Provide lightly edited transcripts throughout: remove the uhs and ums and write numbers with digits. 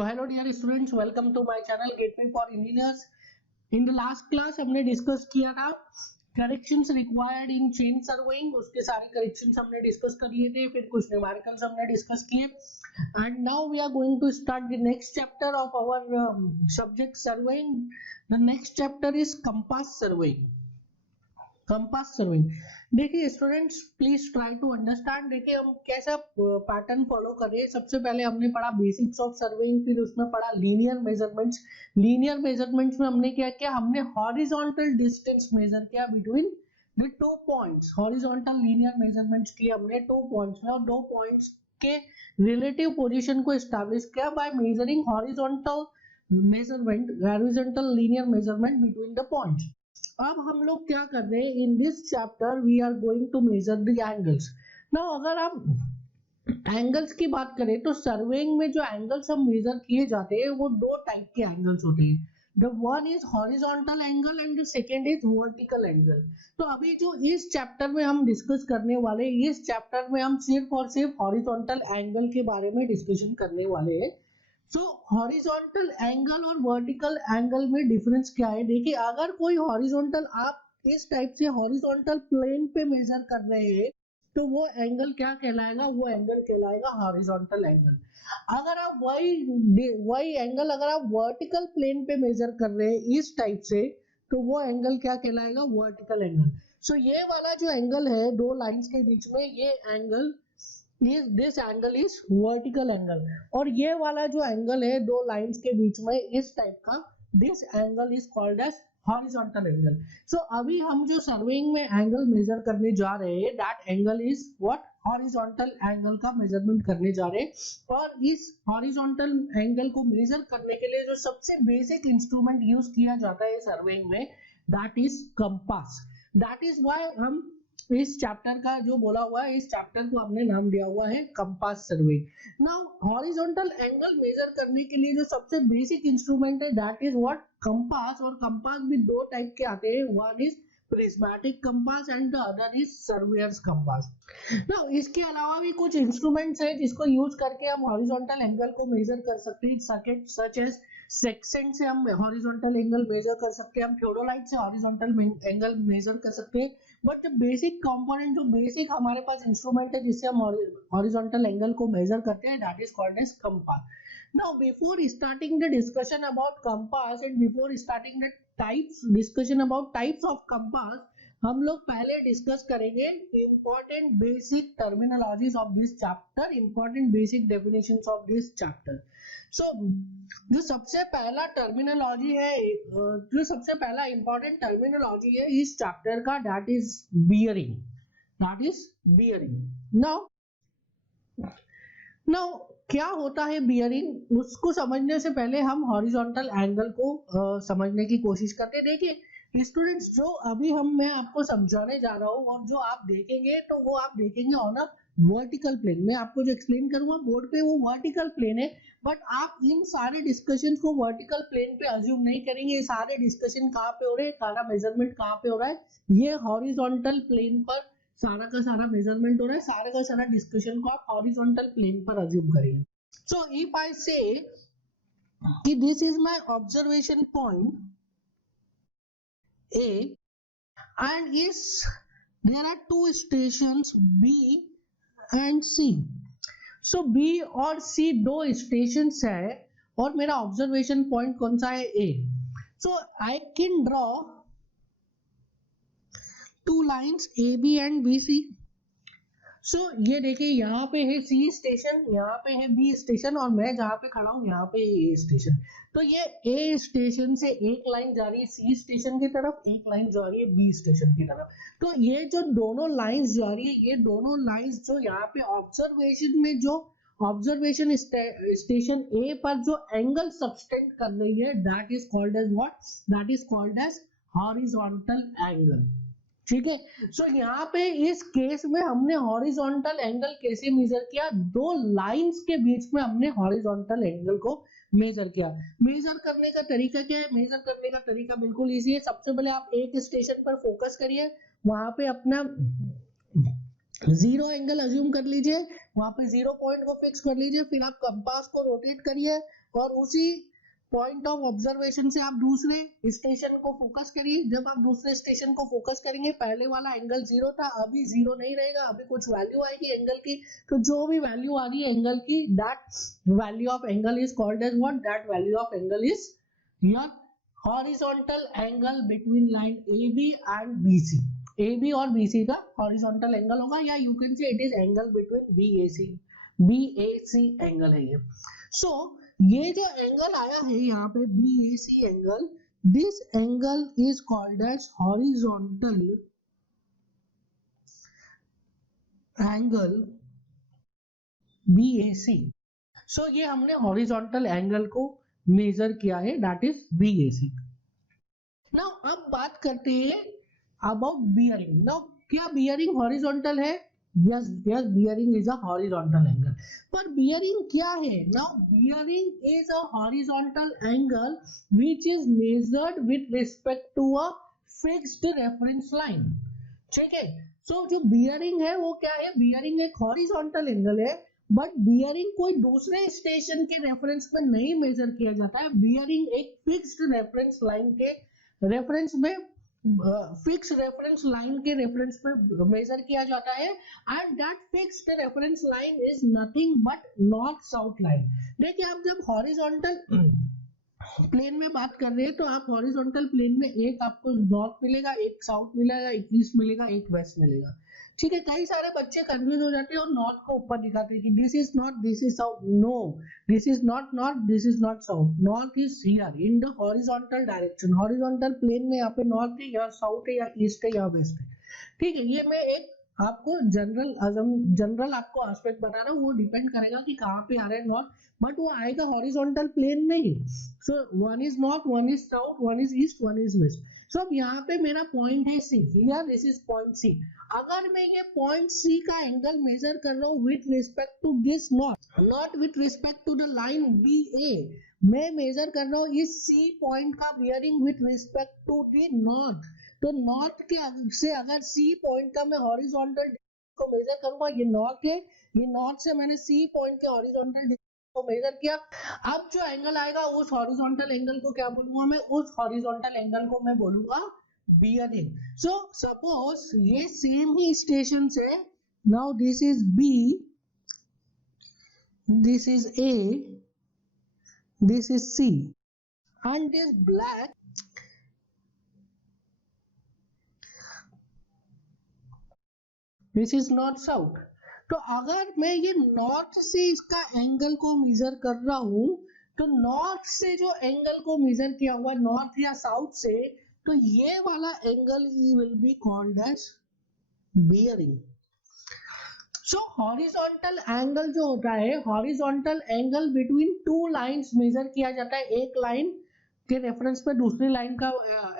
So hello dear students, welcome to my channel Gateway for Engineers. In the last class हमने discuss किया था corrections required in chain surveying, उसके सारे corrections हमने discuss कर लिए थे, फिर कुछ न्यूमेरिकल्स हमने डिस्कस किए and now we are going to start the next chapter of our subject surveying. The next chapter is compass surveying. Compass surveying. देखिए students please try to understand. देखिए हम कैसा पैटर्न फॉलो कर रहे हैं. सबसे पहले हमने पढ़ा बेसिक्स ऑफ सर्वेइंग, फिर उसमें पढ़ा लीनियर मेजरमेंट्स. लीनियर मेजरमेंट्स में हमने क्या किया, हमने हॉरिजॉन्टल डिस्टेंस मेजर किया between the two points. Horizontal linear measurements किए हमने टू पॉइंट्स में और दो पॉइंट्स के रिलेटिव पोजीशन को एस्टैब्लिश किया by measuring horizontal measurement, horizontal linear measurement between the points. अब हम लोग क्या कर रहे हैं, in this chapter we are going to measure the angles. Now अगर आप एंगल्स की बात करें तो सर्वेइंग में जो एंगल्स हम मेजर किए जाते हैं वो दो टाइप के एंगल्स होते हैं. The one is horizontal angle and the second is vertical angle. तो अभी जो इस चैप्टर में हम डिस्कस करने वाले, इस चैप्टर में हम सिर्फ और सिर्फ हॉरिजॉन्टल एंगल के बारे में डिस्कशन करने वाले हैं. सो हॉरिजॉन्टल एंगल और वर्टिकल एंगल में डिफरेंस क्या है. देखिए अगर कोई हॉरिजॉन्टल, आप इस टाइप से हॉरिजॉन्टल प्लेन पे मेजर कर रहे हैं तो वो एंगल क्या कहलाएगा, वो एंगल कहलाएगा हॉरिजॉन्टल एंगल. अगर आप वही एंगल अगर आप वर्टिकल प्लेन पे मेजर कर रहे हैं इस टाइप से तो वो एंगल क्या कहलाएगा, वर्टिकल एंगल. सो ये वाला जो एंगल है दो लाइंस के बीच में, ये angle this angle is vertical angle. और ये वाला जो एंगल है दो लाइंस के बीच में इस टाइप का, this angle is called as horizontal angle. So अभी हम जो सर्वेइंग में एंगल मेजर करने जा रहे हैं, that angle is what, horizontal angle का मेजरमेंट करने जा रहे हैं. और इस हॉरिजॉन्टल एंगल को मेजर करने के लिए जो सबसे बेसिक इंस्ट्रूमेंट यूज किया जाता है सर्वेइंग में, that is compass. That is why हम इस चैप्टर का जो बोला हुआ है, इस चैप्टर को हमने नाम दिया हुआ है compass surveying. Now horizontal angle measure करने के लिए जो सबसे बेसिक इंस्ट्रूमेंट है दैट इज व्हाट, कंपास. और कंपास भी दो टाइप के आते हैं, one is prismatic compass and the other is surveyor's compass. Now इसके अलावा भी कुछ इंस्ट्रूमेंट्स हैं जिसको यूज करके हम हॉरिजॉन्टल एंगल को मेजर कर सकते हैं. सच एज सेक्शन से हम हॉरिजॉन्टल एंगल मेजर कर सकते हैं, हम थियोडोलाइट से हॉरिजॉन्टल एंगल मेजर कर सकते हैं. बट बेसिक कंपोनेंट, जो बेसिक हमारे पास इंस्ट्रूमेंट है जिससे हम हॉरिजॉन्टल एंगल को मेजर करते हैं, that is called as compass. Now before starting the discussion about compass and before starting the discussion about types of compass, हम लोग पहले डिस्कस करेंगे important basic terminologies of this chapter, important basic definitions of this chapter. So जो सबसे पहला terminology है, जो सबसे पहला इंपॉर्टेंट टर्मिनोलॉजी है इस चैप्टर का, that is bearing. That is bearing. Now क्या होता है बियरिंग, उसको समझने से पहले हम हॉरिजॉन्टल एंगल को समझने की कोशिश करते हैं. देखिए स्टूडेंट्स, जो अभी मैं आपको समझाने जा रहा हूँ और जो आप देखेंगे तो वो आप देखेंगे ऑन अ वर्टिकल प्लेन. मैं आपको जो एक्सप्लेन करूंगा बोर्ड पे वो वर्टिकल प्लेन है, बट आप इन सारे डिस्कशन को वर्टिकल प्लेन पे अज्यूम नहीं करेंगे. ये सारे डिस्कशन कहाँ पे हो रहे हैं, सारा मेजरमेंट कहाँ पे हो रहा है, ये हॉरिजॉन्टल प्लेन पर सारा का सारा मेजरमेंट हो रहा है. सारा का सारा डिस्कशन को आप हॉरिजॉन्टल प्लेन पर अज्यूम करेंगे. सो इफ आई से कि this is my observation point A and is there are two stations B and C. So B और C दो stations है और मेरा ऑब्जर्वेशन पॉइंट कौन सा है, A. So I can draw two lines AB and BC. So ये देखिए यहाँ पे है C स्टेशन, यहाँ पे है B स्टेशन और मैं जहाँ पे खड़ा हूँ यहाँ पे A स्टेशन. तो ये A स्टेशन से एक लाइन जा रही है C स्टेशन की तरफ, एक लाइन जा रही है B स्टेशन की तरफ. तो ये जो दोनों लाइंस जा रही है, ये दोनों लाइंस जो यहाँ पे ऑब्जर्वेशन में, जो ऑब्जर्वेशन स्टेशन A पर जो एंगल सबटेंड कर रही है, that is called as what, that is called as horizontal angle. ठीक है. सो यहाँ पे इस केस में हमने हॉरिजॉन्टल एंगल कैसे मेजर किया, दो लाइंस के बीच में हमने हॉरिजॉन्टल एंगल को मेजर किया. मेजर करने का तरीका क्या है, मेजर करने का तरीका बिल्कुल इजी है. सबसे पहले आप एक स्टेशन पर फोकस करिए, वहां पे अपना जीरो एंगल अज्यूम कर लीजिए, वहां पे जीरो पॉइंट को फिक्स कर लीजिए, फिर आप कंपास को रोटेट करिए और उसी पॉइंट ऑफ ऑब्जर्वेशन से आप दूसरे स्टेशन को फोकस करिए। जब आप दूसरे स्टेशन को फोकस करेंगे, पहले वाला एंगल 0 था, अभी 0 नहीं रहेगा, अभी कुछ वैल्यू आएगी एंगल की। तो जो भी वैल्यू आ रही है एंगल की, that value of angle is called as what, that value of angle is your horizontal angle between line AB and BC। AB और BC का हॉरिजॉन्टल एंगल होगा, या you can say it is angle between BAC angle है ये। सो ये जो angle आया है यहाँ पे BAC angle, this angle is called as horizontal angle BAC। So ये हमने हॉरिजॉन्टल एंगल को मेजर किया है, दैट इज BAC। नाउ अब बात करते हैं अबाउट बियरिंग। नाउ क्या बियरिंग हॉरिजॉन्टल है? Yes bearing is a horizontal angle. पर बियरिंग क्या है? Now bearing is a horizontal angle which is measured with respect to a fixed reference line. ठीक है, सो जो बियरिंग है वो क्या है? बियरिंग एक हॉरिजॉन्टल एंगल है, बट बियरिंग कोई दूसरे स्टेशन के रेफरेंस में नहीं मेजर किया जाता है। बियरिंग एक फिक्स्ड रेफरेंस लाइन के रेफरेंस में, फिक्स रेफरेंस लाइन के रेफरेंस में मेजर किया जाता है, and that fixed reference line is nothing but north south line. देखिए, आप जब हॉरिजॉन्टल प्लेन में बात कर रहे हैं तो आप हॉरिजॉन्टल प्लेन में एक आपको नॉर्थ मिलेगा, एक साउथ मिलेगा, एक ईस्ट मिलेगा, एक वेस्ट मिलेगा। ठीक है, कई सारे बच्चे कंफ्यूज हो जाते हैं और नॉर्थ को ऊपर दिखाते हैं कि this is north, this is south. No, this is not north, this is not south. North is here in the horizontal direction. Horizontal plane में यहाँ पे नॉर्थ है, या साउथ है, या ईस्ट है, या वेस्ट है। ठीक है, ये मैं एक आपको जनरल आपको एस्पेक्ट बता रहा हूँ, वो डिपेंड करेगा कि कहाँ पे आ रहा है नॉर्थ, बट वो आएगा हॉरिजॉन्टल प्लेन में ही। So one is north, one is south, one is east, one is west. So अब यहाँ पे मेरा पॉइंट है C, here this is point C। अगर मैं ये पॉइंट C का एंगल मेजर कर रहा हूँ with respect to this north, not with respect to the line BA, मैं मेजर कर रहा हूँ इस C पॉइंट का bearing with respect to the north. तो नॉर्थ के से अगर C पॉइंट का मैं हॉरिजॉन्टल को मेजर करूंगा, ये नॉर्थ है, ये नॉर्थ से मैंने C पॉइंट के हॉरिजॉन्टल को मेजर किया। अब जो एंगल आएगा उस हॉरिजॉन्टल एंगल को क्या बोलूंगा मैं? उस हॉरिजॉन्टल एंगल को मैं बोलूंगा बियरिंग। सो सपोज ये सेम ही स्टेशन से, now this is B, this is A, this is C, and this black this is north south. तो अगर मैं ये नॉर्थ से इसका एंगल को मेजर कर रहा हूं, तो नॉर्थ से जो एंगल को मेजर किया हुआ नॉर्थ या साउथ से, तो ये वाला angle will be called as bearing. So horizontal angle जो होता है, horizontal angle between two lines measure किया जाता है। एक लाइन के रेफरेंस पे दूसरी लाइन का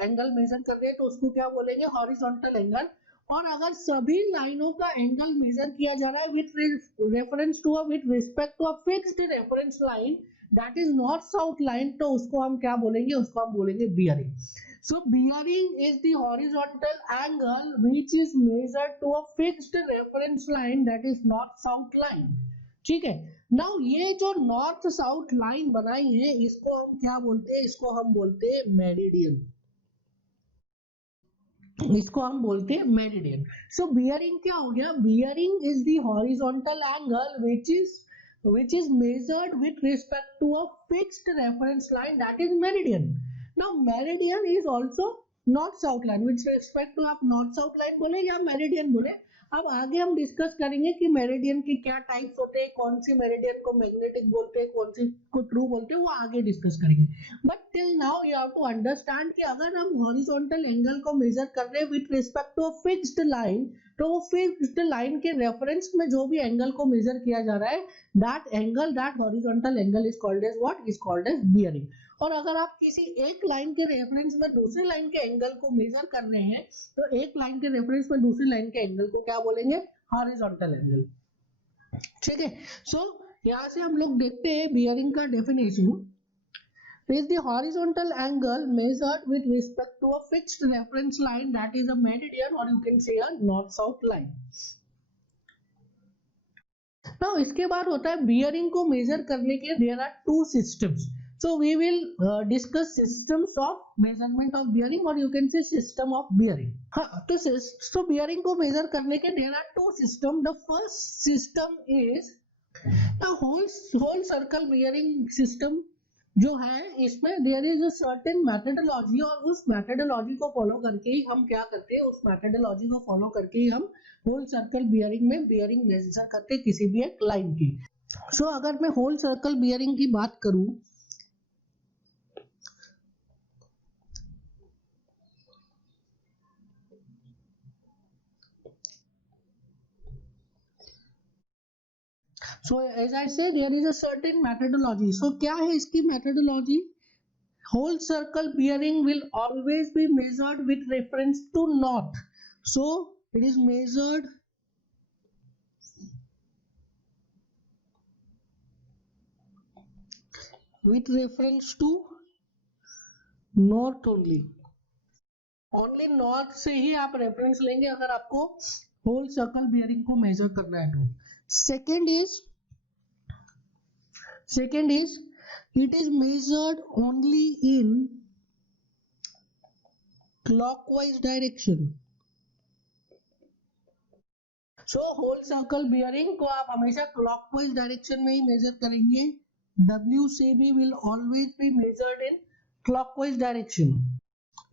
एंगल मेजर कर रहे हैं तो उसको क्या बोलेंगे? Horizontal angle. और अगर सभी लाइनों का एंगल मेजर किया जा रहा है with reference to with respect to a fixed reference line, that is north south line, तो उसको हम क्या बोलेंगे? उसको हम बोलेंगे bearing. So bearing is the horizontal angle which is measured to a fixed reference line, that is north south line. ठीक है, नाउ ये जो नॉर्थ साउथ लाइन बनाई है, इसको हम क्या बोलते हैं? इसको हम बोलते हैं मेरिडियन। इसको हम बोलते हैं मेरिडियन। सो बियरिंग क्या हो गया? Bearing is the horizontal angle which is measured with respect to a fixed reference line, that is meridian. Now meridian is also north south line with respect to आप north south line बोले या meridian बोले। अब आगे हम discuss करेंगे कि meridian के क्या टाइप्स होते हैं, कौन सी मेरिडियन को मैग्नेटिक बोलते हैं, कौन सी को ट्रू बोलते हैं, वो आगे डिस्कस करेंगे। But till now you have to understand कि अगर हम हॉरिजॉन्टल एंगल को मेजर कर रहे हैं with respect to fixed line, तो वो फिक्स्ड लाइन के रेफरेंस में जो भी एंगल को मेजर किया जा रहा है, that angle, that horizontal angle is called as what? Is called as bearing. और अगर आप किसी एक लाइन के रेफरेंस में दूसरी लाइन के एंगल को मेजर कर रहे हैं, तो एक लाइन के रेफरेंस में दूसरी लाइन के एंगल को क्या बोलेंगे? Horizontal angle. ठीक है, सो यहाँ से हम लोग देखते हैं बियरिंग का definition is the horizontal angle measured with respect to a fixed reference line, that is a meridian, or you can say a north south line. Now इसके बाद होता है बियरिंग को मेजर करने के there are two systems. So we will discuss systems of measurement of bearing or you can say system of bearing. हाँ तो bearing को measure करने के there are two system. The first system is a whole circle bearing system जो है इसमें there is a certain methodology और उस methodology को follow करके ही हम क्या करते हैं, उस methodology को follow करके ही हम whole circle bearing में bearing measure करते हैं किसी भी एक line की. So अगर मैं whole circle bearing की बात करूं So as I said, there is a certain methodology. So क्या है इसकी methodology? Whole circle bearing will always be measured with reference to north. So it is measured with reference to north only. Only north से ही आप reference लेंगे अगर आपको whole circle bearing को measure करना है तो. Second is it is measured only in clockwise direction. So whole circle bearing को आप हमेशा clockwise direction में ही measure करेंगे. WCB will always be measured in clockwise direction.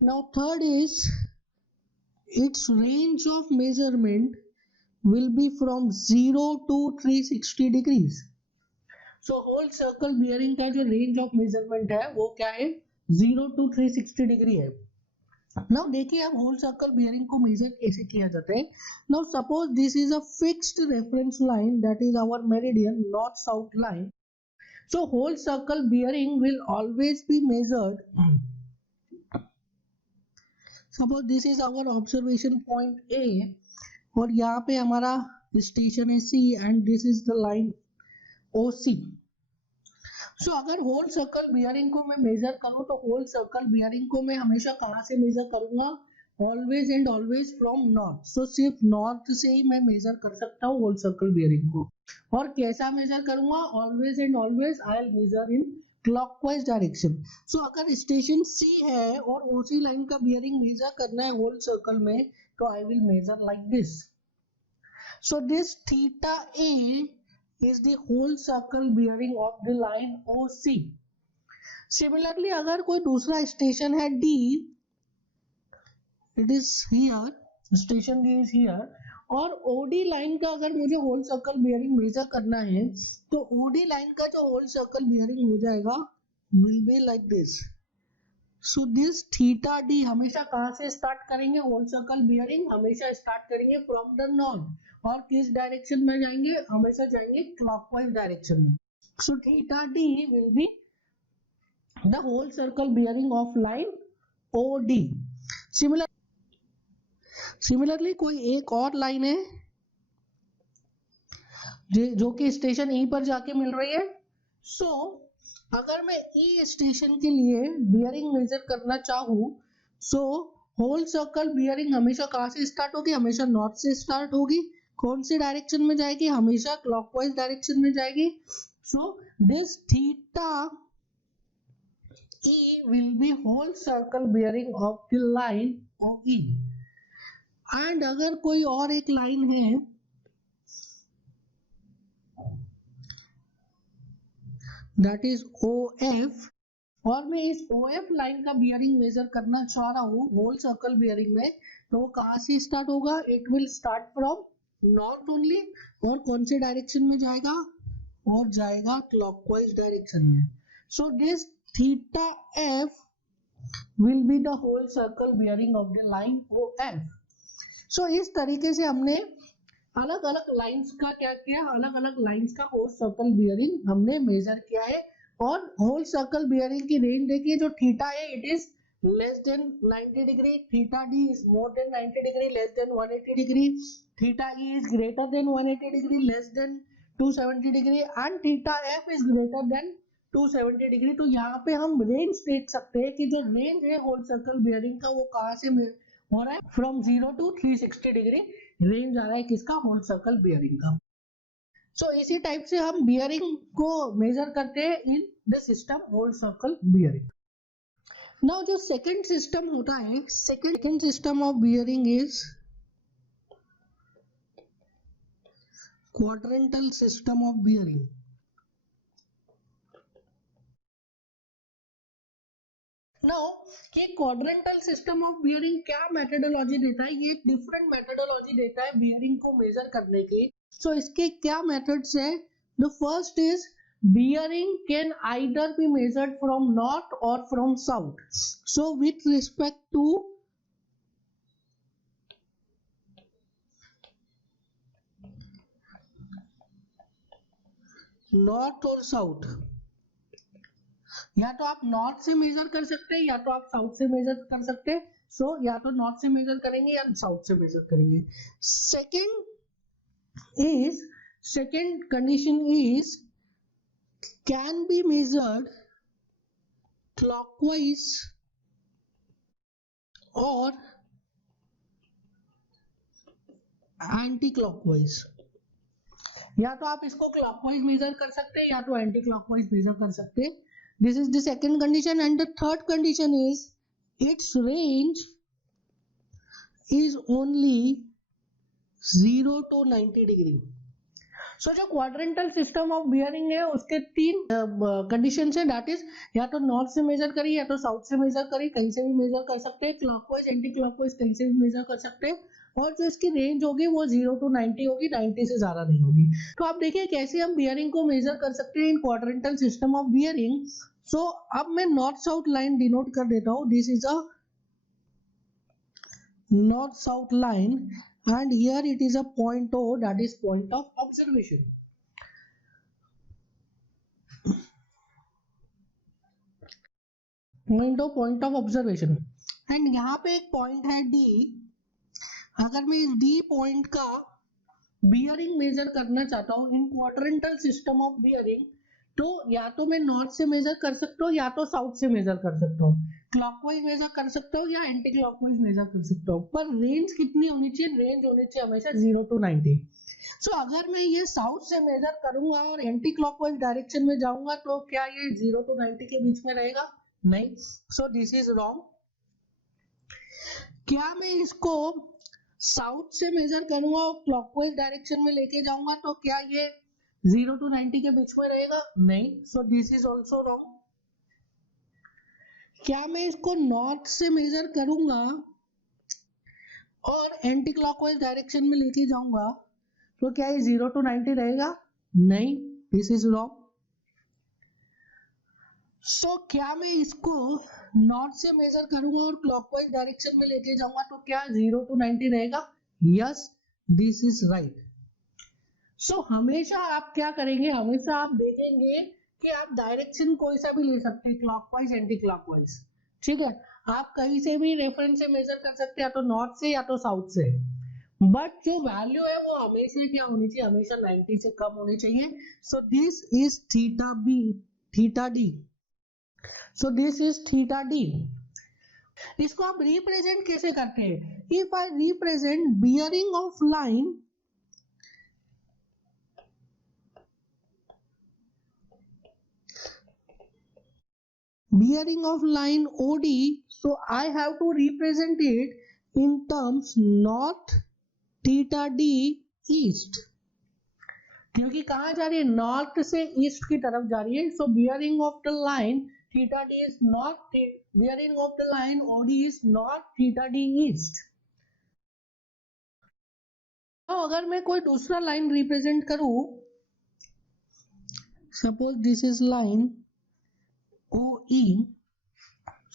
Now third is its range of measurement will be from 0 to 360 degrees. So whole circle bearing का जो range of measurement है वो क्या है, 0 to 360 डिग्री है. Now देखिए अब whole circle bearing को measure कैसे किया जाता है. Now suppose this is a fixed reference line, that is our meridian north south line. So whole circle bearing will always be measured. Suppose this is our observation point A और यहाँ पे हमारा station है C and this is the line OC. So अगर whole circle bearing को मैं major करूं तो होल सर्कल बियरिंग को मैं हमेशा कहां से मेजर करूंगा, always and always from north. So सिर्फ नॉर्थ से ही मैं मेजर कर सकता हूं होल सर्कल बियरिंग को. और कैसा मेजर करूंगा, always and always I will measure in clockwise direction. So अगर स्टेशन C है और OC लाइन का बियरिंग मेजर करना है होल सर्कल में तो I will measure like this. So this theta A is the whole circle bearing of the line OC. Similarly, अगर कोई दूसरा स्टेशन है D, it is here, station D is here, और OD line का अगर मुझे होल सर्कल बियरिंग मेजर करना है तो OD लाइन का जो होल सर्कल बियरिंग हो जाएगा will be like this. So this theta D हमेशा कहाँ से स्टार्ट करेंगे, होल सर्कल बियरिंग हमेशा स्टार्ट करेंगे फ्रॉम द नॉर्थ. और किस डायरेक्शन में जाएंगे, हमेशा जाएंगे क्लॉकवाइज डायरेक्शन में. So theta D will be the whole circle bearing of line OD. Similarly कोई एक और लाइन है जो कि स्टेशन E पर जाके मिल रही है. सो अगर मैं E स्टेशन के लिए बियरिंग मेजर करना चाहूँ सो होल सर्कल बियरिंग हमेशा कहाँ से स्टार्ट होगी, हमेशा नॉर्थ से स्टार्ट होगी. कौन सी डायरेक्शन में जाएगी, हमेशा क्लॉकवाइज डायरेक्शन में जाएगी. So this theta E will be whole circle bearing of the line OE. And अगर कोई और एक लाइन है that is OF और मैं इस OF लाइन का बियरिंग मेजर करना चाह रहा हूँ होल सर्कल बियरिंग में, तो वो कहाँ से स्टार्ट होगा, it will start from north only. और कौन से डायरेक्शन में जाएगा, और जाएगा क्लॉकवाइज डायरेक्शन में. So this theta F will be the whole circle bearing of the line OF. सो इस तरीके से हमने अलग अलग लाइंस का क्या किया, अलग अलग लाइंस का होल सर्कल बियरिंग हमने मेजर किया है. और होल सर्कल बियरिंग की रेंज देखिए, जो थीटा है it is less than 90 degree, theta D is more than 90 degree, less than 180 degree, theta E is greater than 180 degree, less than 270 degree, and theta F is greater than 270 degree. तो यहाँ पे हम range देख सकते हैं कि जो range है होल सर्कल बियरिंग का वो कहाँ से हो रहा है, फ्रॉम 0 to 360 डिग्री रेंज आ रहा है किसका, होल सर्कल बियरिंग का. सो इसी टाइप से हम बियरिंग को मेजर करते हैं in the system whole circle bearing. Now जो सेकंड सिस्टम होता है, second system of bearing is quadrantal system of bearing. Now ये क्वाड्रेंटल सिस्टम ऑफ बियरिंग क्या मेथोडोलॉजी देता है, ये डिफरेंट मेथोडोलॉजी देता है बियरिंग को मेजर करने की। सो इसके क्या मेथड्स है, the first is bearing can either be measured from north or from south. So with respect to north और साउथ, या तो आप नॉर्थ से मेजर कर सकते हैं या तो आप साउथ से मेजर कर सकते हैं। सो या तो नॉर्थ से मेजर करेंगे या साउथ से मेजर करेंगे। Second condition is can be measured clockwise or anti-clockwise। या तो आप इसको क्लॉकवाइज मेजर कर सकते हैं या तो एंटी क्लॉकवाइज मेजर कर सकते हैं। This is the second condition and the third condition is its range is only 0 to 90 degree. So जो क्वाड्रेंटल सिस्टम ऑफ बियरिंग है उसके तीन कंडीशन है, दैट इज या तो नॉर्थ से मेजर करिए या तो साउथ से मेजर करिए, कहीं से भी मेजर कर सकते हैं, क्लॉकवाइज एंटी क्लॉकवाइज कहीं से भी मेजर कर सकते हैं, और जो इसकी रेंज होगी वो 0 to 90 होगी, 90 से ज्यादा नहीं होगी। तो आप देखिए कैसे हम बियरिंग को मेजर कर सकते हैं इन क्वाड्रेंटल सिस्टम ऑफ बियरिंग। सो अब मैं नॉर्थ साउथ लाइन डिनोट कर देता हूँ, this is a north south line and here it is a point O, that is point of observation. point of observation and यहाँ पे एक पॉइंट है D। अगर मैं इस D पॉइंट का बियरिंग मेजर करना चाहता हूँ इन क्वाड्रेंटल सिस्टम ऑफ बियरिंग, तो या तो मैं नॉर्थ से मेजर कर सकता हूँ या तो साउथ से मेजर कर सकता हूँ, क्लॉकवाइज मेजर कर सकता हूँ या एंटी क्लॉकवाइज मेजर कर सकता हूँ, पर रेंज कितनी होनी चाहिए, रेंज होनी चाहिए हमेशा 0 to 90। सो अगर मैं ये साउथ से मेजर करूंगा और एंटी क्लॉकवाइज डायरेक्शन में जाऊंगा तो क्या ये 0 to 90 के बीच में रहेगा, नहीं। सो दिस इज रॉन्ग। क्या मैं इसको साउथ से मेजर करूंगा और क्लॉकवाइज डायरेक्शन में लेके जाऊंगा तो क्या ये 0 to 90 के बीच में रहेगा, नहीं। सो दिस इज ऑल्सो रॉन्ग। क्या मैं इसको नॉर्थ से मेजर करूंगा और एंटी क्लॉकवाइज डायरेक्शन में लेके जाऊंगा तो क्या ये 0 to 90 रहेगा, नहीं, दिस इज रॉन्ग। सो क्या मैं इसको नॉर्थ से मेजर करूंगा और क्लॉकवाइज डायरेक्शन में लेके जाऊंगा तो क्या 0 to 90 रहेगा, यस, दिस इज राइट। सो हमेशा आप क्या करेंगे, हमेशा आप देखेंगे कि आप डायरेक्शन कोई सा भी ले सकते हैं, क्लॉकवाइज एंटी क्लॉकवाइज, ठीक है। आप कहीं से भी रेफरेंस से मेजर कर सकते हैं, या तो नॉर्थ से या तो साउथ से, बट जो वैल्यू है वो हमेशा क्या होनी चाहिए, हमेशा 90 से कम होनी चाहिए। So this is theta B, theta D. So this is theta D. इसको आप रिप्रेजेंट कैसे करते हैं, if I represent bearing of line OD, so I have to represent it in terms north theta d east, क्योंकि कहाँ जा रही है, नॉर्थ से ईस्ट की तरफ जा रही है। So bearing of the line theta D is north, bearing of the line OD is north theta D east. तो अगर मैं कोई दूसरा लाइन रिप्रेजेंट करूं, suppose this is line OE।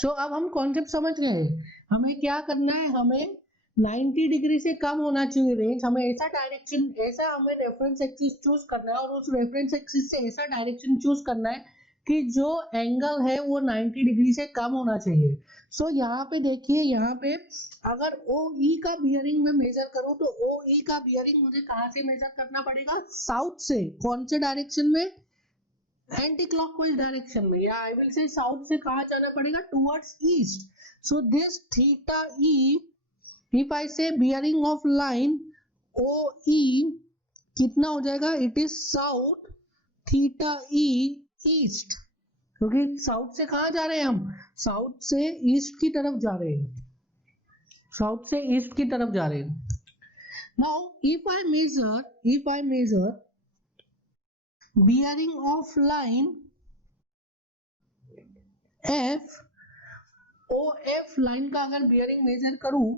So अब हम कॉन्सेप्ट समझ गए, हमें क्या करना है, हमें 90 डिग्री से कम होना चाहिए रेंज, हमें ऐसा डायरेक्शन, ऐसा हमें रेफरेंस एक्सिस चूज करना है और उस रेफरेंस एक्सिस से ऐसा डायरेक्शन चूज करना है कि जो एंगल है वो 90 डिग्री से कम होना चाहिए। सो यहाँ पे देखिए, यहाँ पे अगर OE का बियरिंग में मेजर करूँ तो OE का बियरिंग मुझे कहाँ से मेजर करना पड़ेगा, साउथ से। कौन से डायरेक्शन में, एंटी क्लॉकवाइज डायरेक्शन में, या आई विल से साउथ से कहाँ जाना पड़ेगा, towards east. So this theta E, if I say bearing of line OE कितना हो जाएगा, it is south theta E east, क्योंकि साउथ से कहाँ जा रहे हैं हम, साउथ से ईस्ट की तरफ जा रहे हैं, साउथ से ईस्ट की तरफ जा रहे हैं. Now if I measure bearing of line F, OF line का अगर bearing मेजर करूं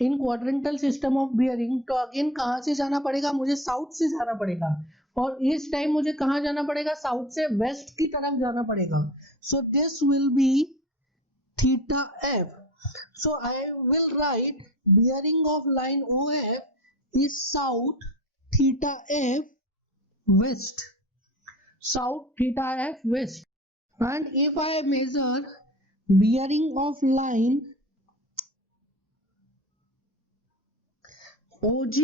इन क्वाड्रेंटल सिस्टम ऑफ बियरिंग, तो अगेन कहां से जाना पड़ेगा, मुझे साउथ से जाना पड़ेगा, और इस टाइम मुझे कहां जाना पड़ेगा, साउथ से वेस्ट की तरफ जाना पड़ेगा. सो this will B theta F. So I will write bearing of line OF is south theta f west, south theta f west. And if I measure bearing of line OG,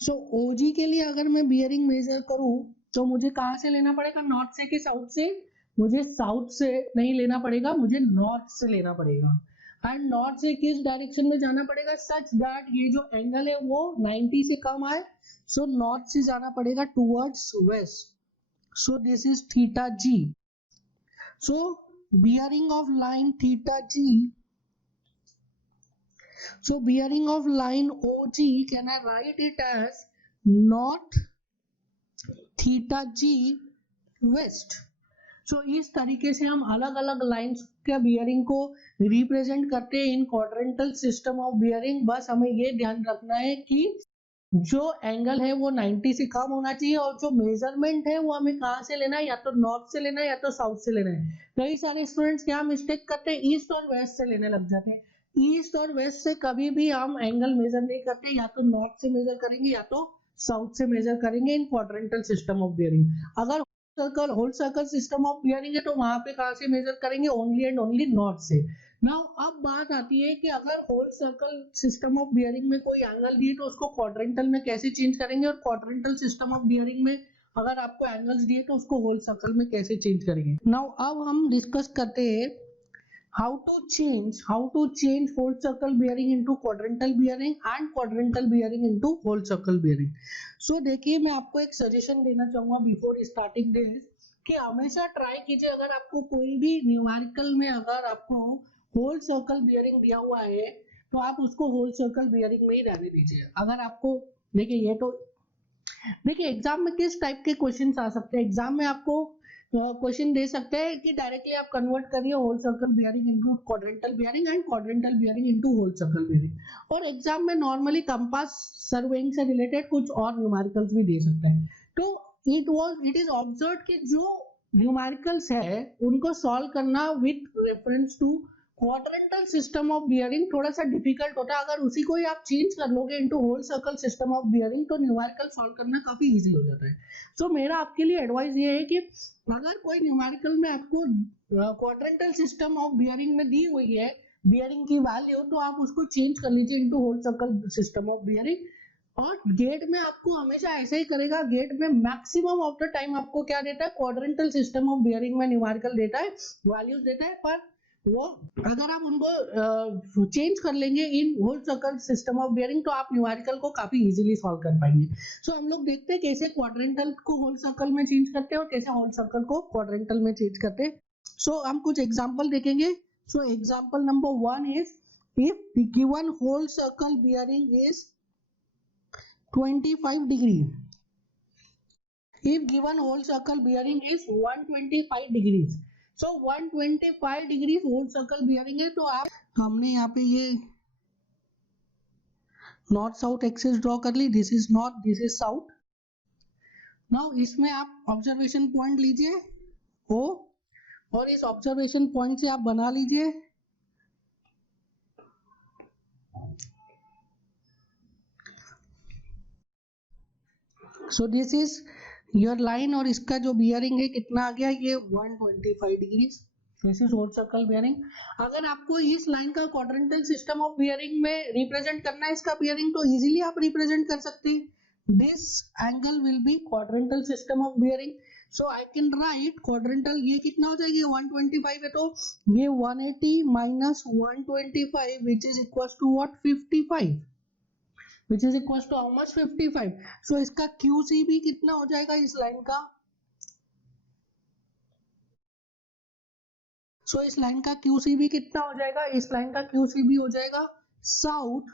so OG के लिए अगर मैं bearing major करूं तो मुझे कहां से लेना पड़ेगा, नॉर्थ से कि साउथ से, मुझे साउथ से नहीं लेना पड़ेगा, मुझे नॉर्थ से लेना पड़ेगा. एंड नॉर्थ से किस डायरेक्शन में जाना पड़ेगा, सच दैट ये जो एंगल है वो 90 से कम आए. सो नॉर्थ से जाना पड़ेगा towards west. So this is theta G. So bearing of line theta G, so bearing of line OG, can I write it as north theta G west. so इस तरीके से हम अलग अलग लाइंस के बियरिंग को रिप्रेजेंट करते हैं इन क्वाड्रेंटल सिस्टम ऑफ बियरिंग. बस हमें ये ध्यान रखना है कि जो एंगल है वो 90 से कम होना चाहिए, और जो मेजरमेंट है वो हमें कहाँ से लेना है, या तो नॉर्थ से लेना है या तो साउथ से लेना है. कई सारे स्टूडेंट्स क्या मिस्टेक करते हैं, ईस्ट और वेस्ट से लेने लग जाते हैं. ईस्ट और वेस्ट से कभी भी हम एंगल मेजर नहीं करते, या तो नॉर्थ से मेजर करेंगे या तो साउथ से मेजर करेंगे in quadrantal system of bearing. अगर whole circle system of bearing है तो वहां पे कहाँ से मेजर करेंगे, ओनली एंड ओनली नॉर्थ से. नाउ अब बात आती है कि अगर whole circle system of bearing में कोई एंगल दिए तो उसको क्वाड्रेंटल में कैसे चेंज करेंगे, और क्वाड्रेंटल सिस्टम ऑफ बियरिंग में अगर आपको एंगल्स दिए तो उसको होल सर्कल में कैसे चेंज करेंगे. नाउ अब हम डिस्कस करते हैं how to change whole circle bearing into quadrantal bearing and quadrantal bearing into whole circle bearing. so देखिए मैं आपको एक सजेशन देना चाहूंगा बिफोर स्टार्टिंग दिस, कि हमेशा ट्राई कीजिए अगर आपको कोई भी न्यूमेरिकल में अगर आपको होल सर्कल बियरिंग दिया हुआ है तो आप उसको होल सर्कल बियरिंग में ही रहने दीजिए. अगर आपको देखिए, ये तो देखिए एग्जाम में किस टाइप के क्वेश्चंस आ सकते हैं, एग्जाम में आपको क्वेश्चन दे सकते हैं कि डायरेक्टली आप कन्वर्ट करिए whole circle bearing into quadrantal bearing and quadrantal bearing into whole circle bearing. और एग्जाम में नॉर्मली कंपास सर्वेइंग से रिलेटेड कुछ और न्यूमेरिकल्स भी दे सकता है. तो इट इज ऑब्जर्व्ड कि जो न्यूमेरिकल्स है उनको सॉल्व करना with reference to quadrantal system of bearing थोड़ा सा डिफिकल्ट होता है. अगर उसी को ही आप चेंज कर लोगे into whole circle system of bearing तो न्यूमेरिकल सॉल्व करना काफी इजी हो जाता है. सो मेरा आपके लिए एडवाइस ये है कि अगर कोई न्यूमेरिकल में आपको क्वाड्रेंटल सिस्टम ऑफ बियरिंग में दी हुई है बियरिंग की वैल्यू, तो आप उसको चेंज कर लीजिए into whole circle system of bearing. और गेट में आपको हमेशा ऐसा ही करेगा, गेट में मैक्सिमम ऑफ द टाइम आपको क्या देता है, क्वाड्रेंटल सिस्टम ऑफ बियरिंग में न्यूमेरिकल देता है, वैल्यूज देता है, पर वो अगर आप उनको चेंज कर लेंगे in whole circle system of bearing तो आप न्यूमेरिकल को काफी इजीली सॉल्व कर पाएंगे. सो हम लोग देखते हैं कैसे क्वाड्रेंटल को होल सर्कल में चेंज करते हैं और कैसे होल सर्कल को क्वाड्रेंटल में चेंज करते हैं. सो हम कुछ एग्जांपल देखेंगे. सो example number 1 is if given whole circle bearing is 25 degree, if given whole circle bearing is 125 degrees, so 125 degrees whole circle bearing है, तो आप हमने यहाँ पे ये नॉर्थ साउथ एक्सिस ड्रॉ कर ली, this is north this is south. Now इसमें आप ऑब्जर्वेशन पॉइंट लीजिए ओ, और इस ऑब्जर्वेशन पॉइंट से आप बना लीजिए सो दिस इज योर लाइन, और इसका जो बियरिंग है कितना आ गया, ये 125 degree. This is whole circle bearing. अगर आपको इस लाइन का क्वाड्रेंटल सिस्टम ऑफ बियरिंग में रिप्रेजेंट करना है इसका बियरिंग, तो इजीली आप रिप्रेजेंट कर सकते हैं. This angle will be quadrantal system of bearing. So I can write quadrantal, ये कितना हो जाएगी 125 है, तो ये 180 minus 125 which is equal to what 55. Which is equal to how much 55। So इसका क्यूसी भी कितना हो जाएगा इस लाइन का, सो इस लाइन का क्यूसी भी कितना हो जाएगा, इस लाइन का क्यूसी भी हो जाएगा south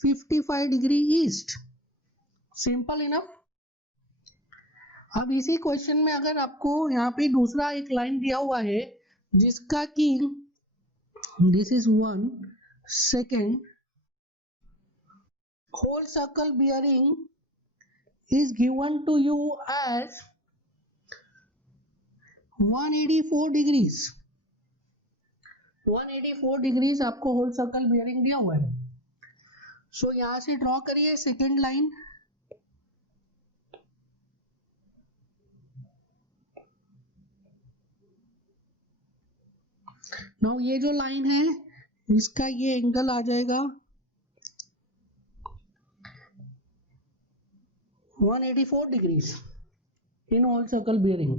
55 degree east. Simple enough. अब इसी क्वेश्चन में अगर आपको यहाँ पे दूसरा एक लाइन दिया हुआ है जिसका कि this is 1 second whole circle bearing is given to you as 184 degrees, 184 degrees आपको होल सर्कल बियरिंग दिया हुआ है। सो यहां से ड्रॉ करिए सेकेंड लाइन। नाउ ये जो लाइन है इसका ये एंगल आ जाएगा 184 degrees in whole circle bearing.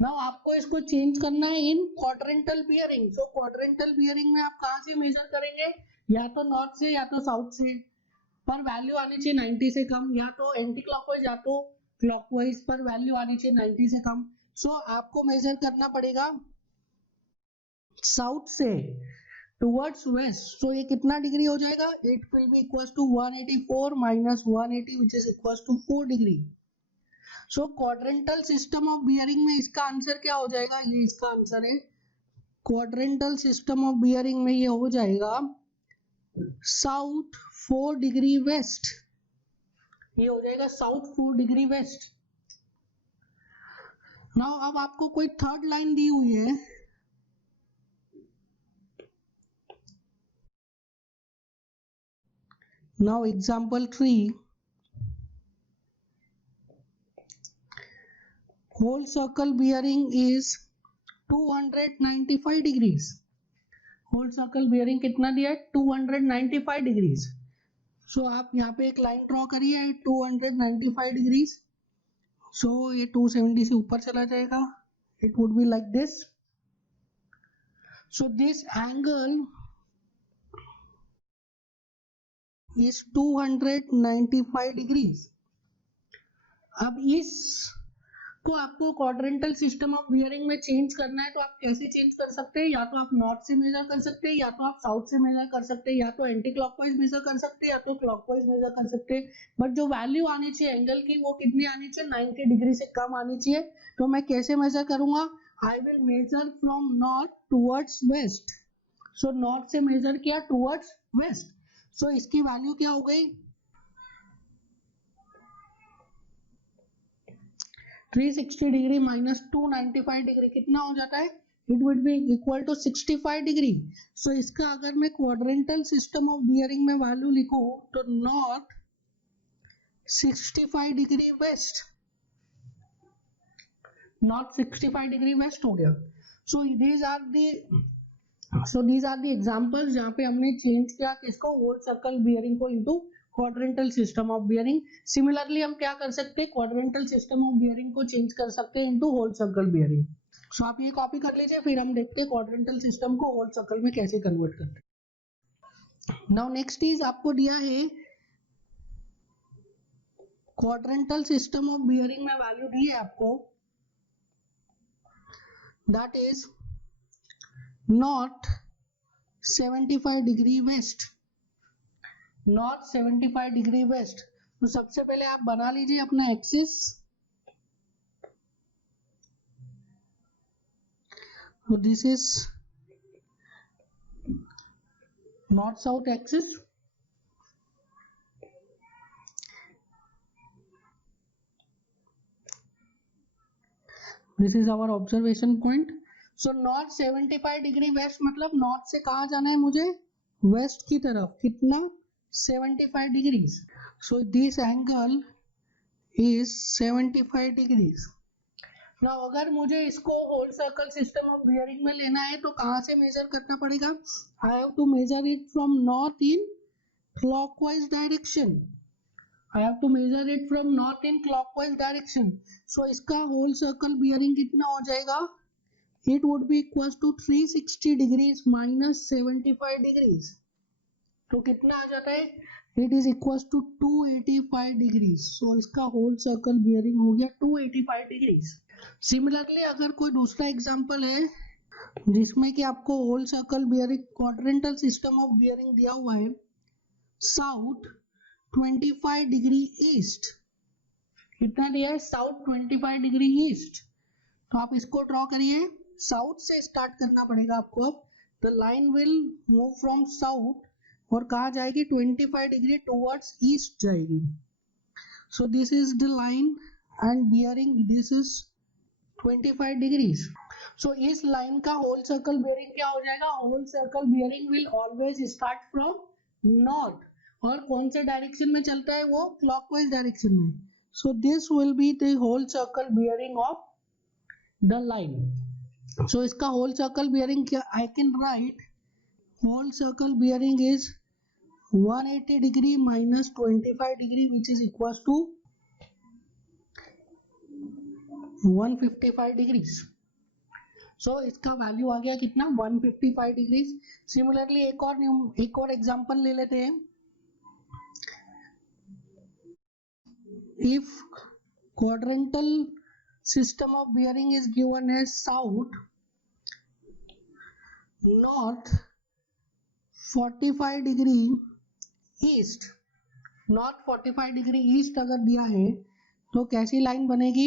Now आपको इसको चेंज करना है in quadrantal bearing. So quadrantal bearing में आप कहां से मेजर करेंगे, या तो नॉर्थ से या तो साउथ से, पर वैल्यू आनी चाहिए 90 से कम, या तो एंटी क्लॉकवाइज या तो क्लॉकवाइज, पर वैल्यू आनी चाहिए 90 से कम। सो आपको मेजर करना पड़ेगा साउथ से टुवर्ड्स वेस्ट। सो ये कितना डिग्री हो जाएगा, it will be equal to 184 minus 180 which is equal to 4 degree. So quadrantal system of bearing में इसका आंसर क्या हो जाएगा, ये इसका आंसर है। क्वाड्रेंटल सिस्टम ऑफ बियरिंग में ये हो जाएगा साउथ 4 डिग्री वेस्ट, ये हो जाएगा साउथ 4 डिग्री वेस्ट। नाउ अब आपको कोई थर्ड लाइन दी हुई है, now example 3 whole circle bearing is 295 degrees। Whole circle bearing कितना दिया है, 295 डिग्रीज। सो आप यहाँ पे एक लाइन ड्रॉ करिए 295 डिग्रीज। सो ये 270 से ऊपर चला जाएगा, it would be like this. So this angle is 295 degrees. अब इस तो आपको क्वाड्रेंटल सिस्टम ऑफ बियरिंग में चेंज करना है, तो आप कैसे चेंज कर सकते हैं, या तो आप नॉर्थ से मेजर कर सकते हैं, या तो आप साउथ से मेजर कर सकते हैं, या तो एंटी क्लॉकवाइज मेजर कर सकते हैं, या तो क्लॉकवाइज मेजर कर सकते हैं। बट जो वैल्यू आनी चाहिए एंगल की वो कितनी आनी चाहिए, 90 डिग्री से कम आनी चाहिए। तो मैं कैसे मेजर करूंगा, I will measure from north towards west. So north से मेजर किया टूवर्ड्स वेस्ट। सो इसकी वैल्यू क्या हो गई, 360 डिग्री माइनस 295 डिग्री कितना हो जाता है, it would be equal to 65 degree. So इसका अगर मैं क्वाड्रेंटल सिस्टम ऑफ बियरिंग में वैल्यू लिखूं तो north 65 degree west, north 65 degree west हो गया। So these are the examples जहां पे हमने चेंज किया किसको, होल सर्कल बियरिंग को into quadrantal system of bearing. Similarly हम क्या कर सकते हैं, क्वाड्रेंटल सिस्टम ऑफ बियरिंग को चेंज कर सकते हैं into whole circle bearing. So आप ये कॉपी कर लीजिए, फिर हम देखते हैं क्वाड्रेंटल सिस्टम को होल सर्कल में कैसे कन्वर्ट करते हैं। नाउ नेक्स्ट इज आपको दिया है क्वाड्रेंटल सिस्टम ऑफ बियरिंग में वैल्यू दी है आपको, that is north 75 degree west, north 75 degree west. तो सबसे पहले आप बना लीजिए अपना एक्सिस। तो this is north south axis. This is our observation point. So north 75 degree west मतलब नॉर्थ से कहा जाना है मुझे, वेस्ट की तरफ, कितना 75 degrees. So this angle is 75 degrees. Now अगर मुझे इसको whole circle system of bearing में लेना है तो कहां से मेजर करना पड़ेगा, I have to measure it from north in clockwise direction, I have to measure it from north in clockwise direction. So इसका whole circle bearing कितना हो जाएगा, it would be equals to 360 degrees minus 75 degrees. तो कितना आ जाता है, it is equal to 285 degrees. So इसका होल सर्कल बियरिंग हो गया 285 डिग्रीज। सिमिलरली अगर कोई दूसरा एग्जांपल है जिसमें कि आपको whole circle bearing quadrantal system of bearing दिया हुआ है, साउथ 25 डिग्री ईस्ट, कितना दिया है, साउथ 25 डिग्री ईस्ट। तो आप इसको ड्रॉ करिए, साउथ से स्टार्ट करना पड़ेगा आपको। अब the line will move from south और कहा जाएगी 25 डिग्री टुवर्ड्स ईस्ट जाएगी। So this is the line and bearing this is 25 degrees. So इस लाइन का होल सर्कल बियरिंग क्या हो जाएगा, whole circle bearing will always start from north, और कौन से डायरेक्शन में चलता है वो, क्लॉकवाइज डायरेक्शन में। So this will be the whole circle bearing of the line. So इसका होल सर्कल बियरिंग क्या, I can write whole circle bearing is 180 degree minus 25 degree which is equal to 155 degrees. So इसका value आ गया कितना, 155 degrees. Similarly एक और example ले लेते हैं। If quadrantal system of bearing is given as south north 45 degree east, north 45 degree east अगर दिया है तो कैसी लाइन बनेगी,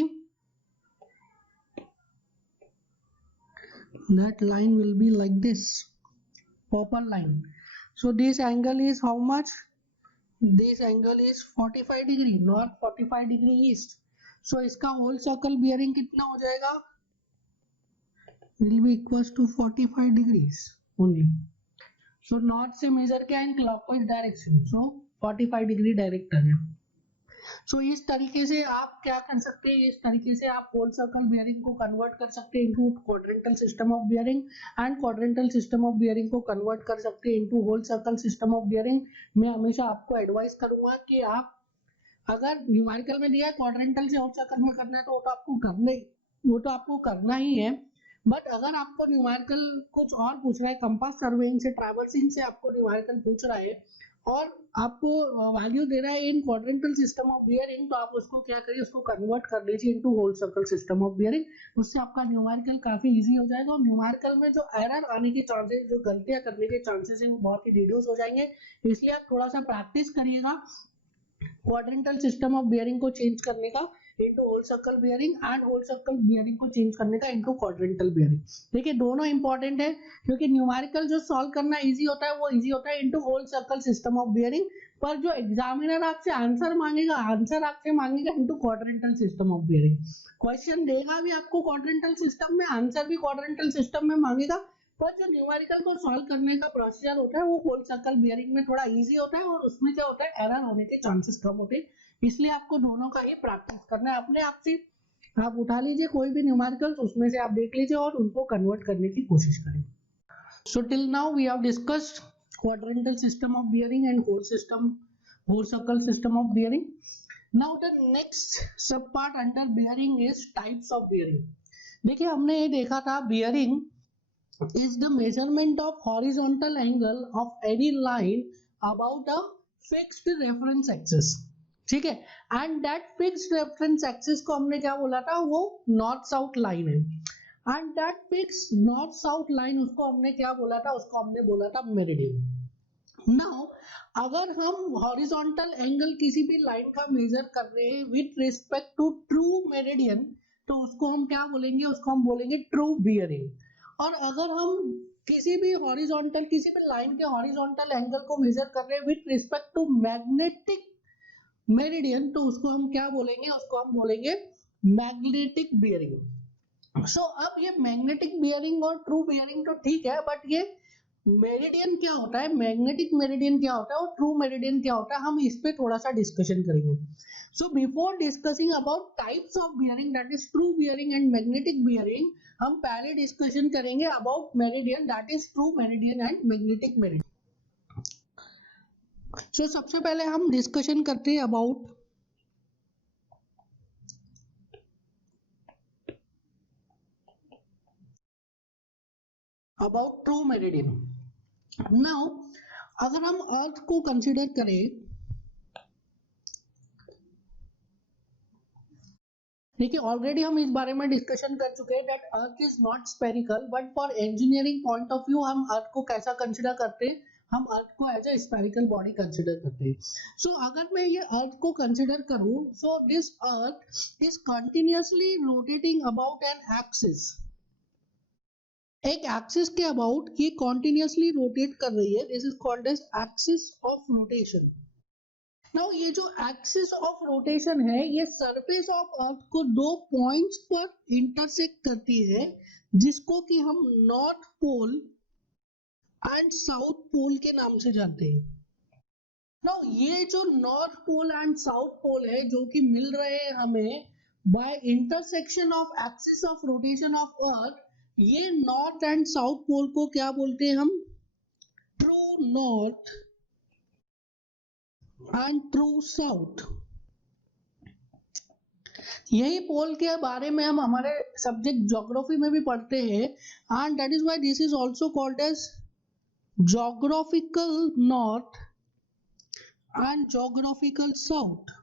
that line will be like this, proper line. So this angle is how much, this angle is 45 degree, north 45 degree east. सो इसका whole circle bearing कितना हो जाएगा, will be equals to 45 degrees only. So north से measure किया इन clockwise direction, सो 45 degree director है। सो इस तरीके से आप क्या कर सकते हैं, इस तरीके से आप होल सर्कल बियरिंग को कन्वर्ट कर सकते हैं into quadrantal system of bearing, and quadrantal system of bearing को कन्वर्ट कर सकते हैं into whole circle system of bearing. मैं हमेशा आपको एडवाइस करूंगा कि आप अगर न्यूमेरिकल में दिया है क्वाड्रेंटल से होल सर्कल में करना है तो वो तो आपको करना ही है, बट अगर आपको न्यूमेरिकल कुछ और पूछ रहा है, कंपास सर्वेइंग से, ट्रैवर्सिंग से आपको न्यूमेरिकल पूछ रहा है और आपको वैल्यू दे रहा है in quadrantal system of bearing, तो आप उसको क्या करिए, उसको कन्वर्ट कर लीजिए into whole circle system of bearing. उससे आपका न्यूमेरिकल काफी इजी हो जाएगा और न्यूमेरिकल में जो एरर आने के चांसेस, जो गलतियां करने के चांसेस है वो बहुत ही रिड्यूस हो जाएंगे। इसलिए आप थोड़ा सा प्रैक्टिस करिएगा क्वाड्रेंटल सिस्टम ऑफ बियरिंग को चेंज करने का into whole circle bearing, and whole circle bearing को चेंज करने का इनटू क्वाड्रेंटल बियरिंग। देखिए दोनों इंपॉर्टेंट है, क्योंकि न्यूमेरिकल जो सॉल्व करना इजी होता है वो इजी होता है into whole circle system of bearing, पर जो एग्जामिनर आपसे आंसर मांगेगा into quadrantal system of bearing. Question देगा भी आपको क्वाड्रेंटल सिस्टम में, आंसर भी क्वाड्रेंटल सिस्टम में मांगेगा, पर जो न्यूमेरिकल को सॉल्व करने का प्रोसीजर होता है वो होल सर्कल बियरिंग में थोड़ा इजी होता है और उसमें क्या होता है, एरर होने के चांसेस कम होते हैं। इसलिए आपको दोनों का ही प्रैक्टिस करना है। अपने आप से आप उठा लीजिए कोई भी न्यूमेरिकल, उसमें से आप देख लीजिए और उनको कन्वर्ट करने की कोशिश करें। So till now we have discussed quadrantal system of bearing and whole circle system of bearing. Now the next sub part under bearing is types of bearing. देखिए हमने ये देखा था bearing is the measurement of horizontal angle of any line about a fixed reference axis, ठीक है, and that fixed reference axis को हमने क्या बोला था, वो नॉर्थ साउथ लाइन है, and that fixed north south line उसको हमने क्या बोला था, उसको हमने बोला था मेरिडियन। नाउ अगर हम हॉरिजॉन्टल एंगल किसी भी लाइन का मेजर कर रहे हैं with respect to true meridian, तो उसको हम क्या बोलेंगे, उसको हम बोलेंगे ट्रू बियरिंग। और अगर हम किसी भी लाइन के हॉरिजॉन्टल एंगल को मेजर कर रहे हैं with respect to magnetic meridian, तो उसको हम क्या बोलेंगे, उसको हम बोलेंगे मैग्नेटिक बियरिंग। सो अब ये मैग्नेटिक बियरिंग और ट्रू बियरिंग तो ठीक है, बट ये मेरिडियन क्या होता है, मैग्नेटिक मेरिडियन क्या होता है और ट्रू मेरिडियन क्या होता है, हम इस पे थोड़ा सा डिस्कशन करेंगे। So before discussing about types of bearing, that is true bearing and magnetic bearing, हम पहले डिस्कशन करेंगे about meridian, that is true meridian and magnetic meridian. So सबसे पहले हम डिस्कशन करते हैं अबाउट ट्रू मेरिडियन। नाउ अगर हम अर्थ को कंसिडर करें, देखिए ऑलरेडी हम इस बारे में डिस्कशन कर चुके हैं that earth is not spherical, but for engineering point of view हम अर्थ को कैसा कंसिडर करते हैं, हम अर्थ को as a spherical body consider करते हैं। सो अगर मैं ये अर्थ को कंसिडर करूं, so this earth is continuously rotating about an axis, एक एक्सिस के अबाउट ये कॉन्टिन्यूसली रोटेट कर रही है, this is called as axis of rotation. Now ये जो एक्सिस ऑफ रोटेशन है ये सरफेस ऑफ अर्थ को दो पॉइंट्स पर इंटरसेक्ट करती है, जिसको कि हम north pole and south pole के नाम से जानते हैं। नाउ ये जो north pole and south pole है जो कि मिल रहे हैं हमें by intersection of axis of rotation of earth, ये नॉर्थ एंड साउथ पोल को क्या बोलते हैं हम, true north and true south. यही पोल के बारे में हम हमारे सब्जेक्ट ज्योग्राफी में भी पढ़ते हैं, and that is why this is also called as geographical north and geographical south.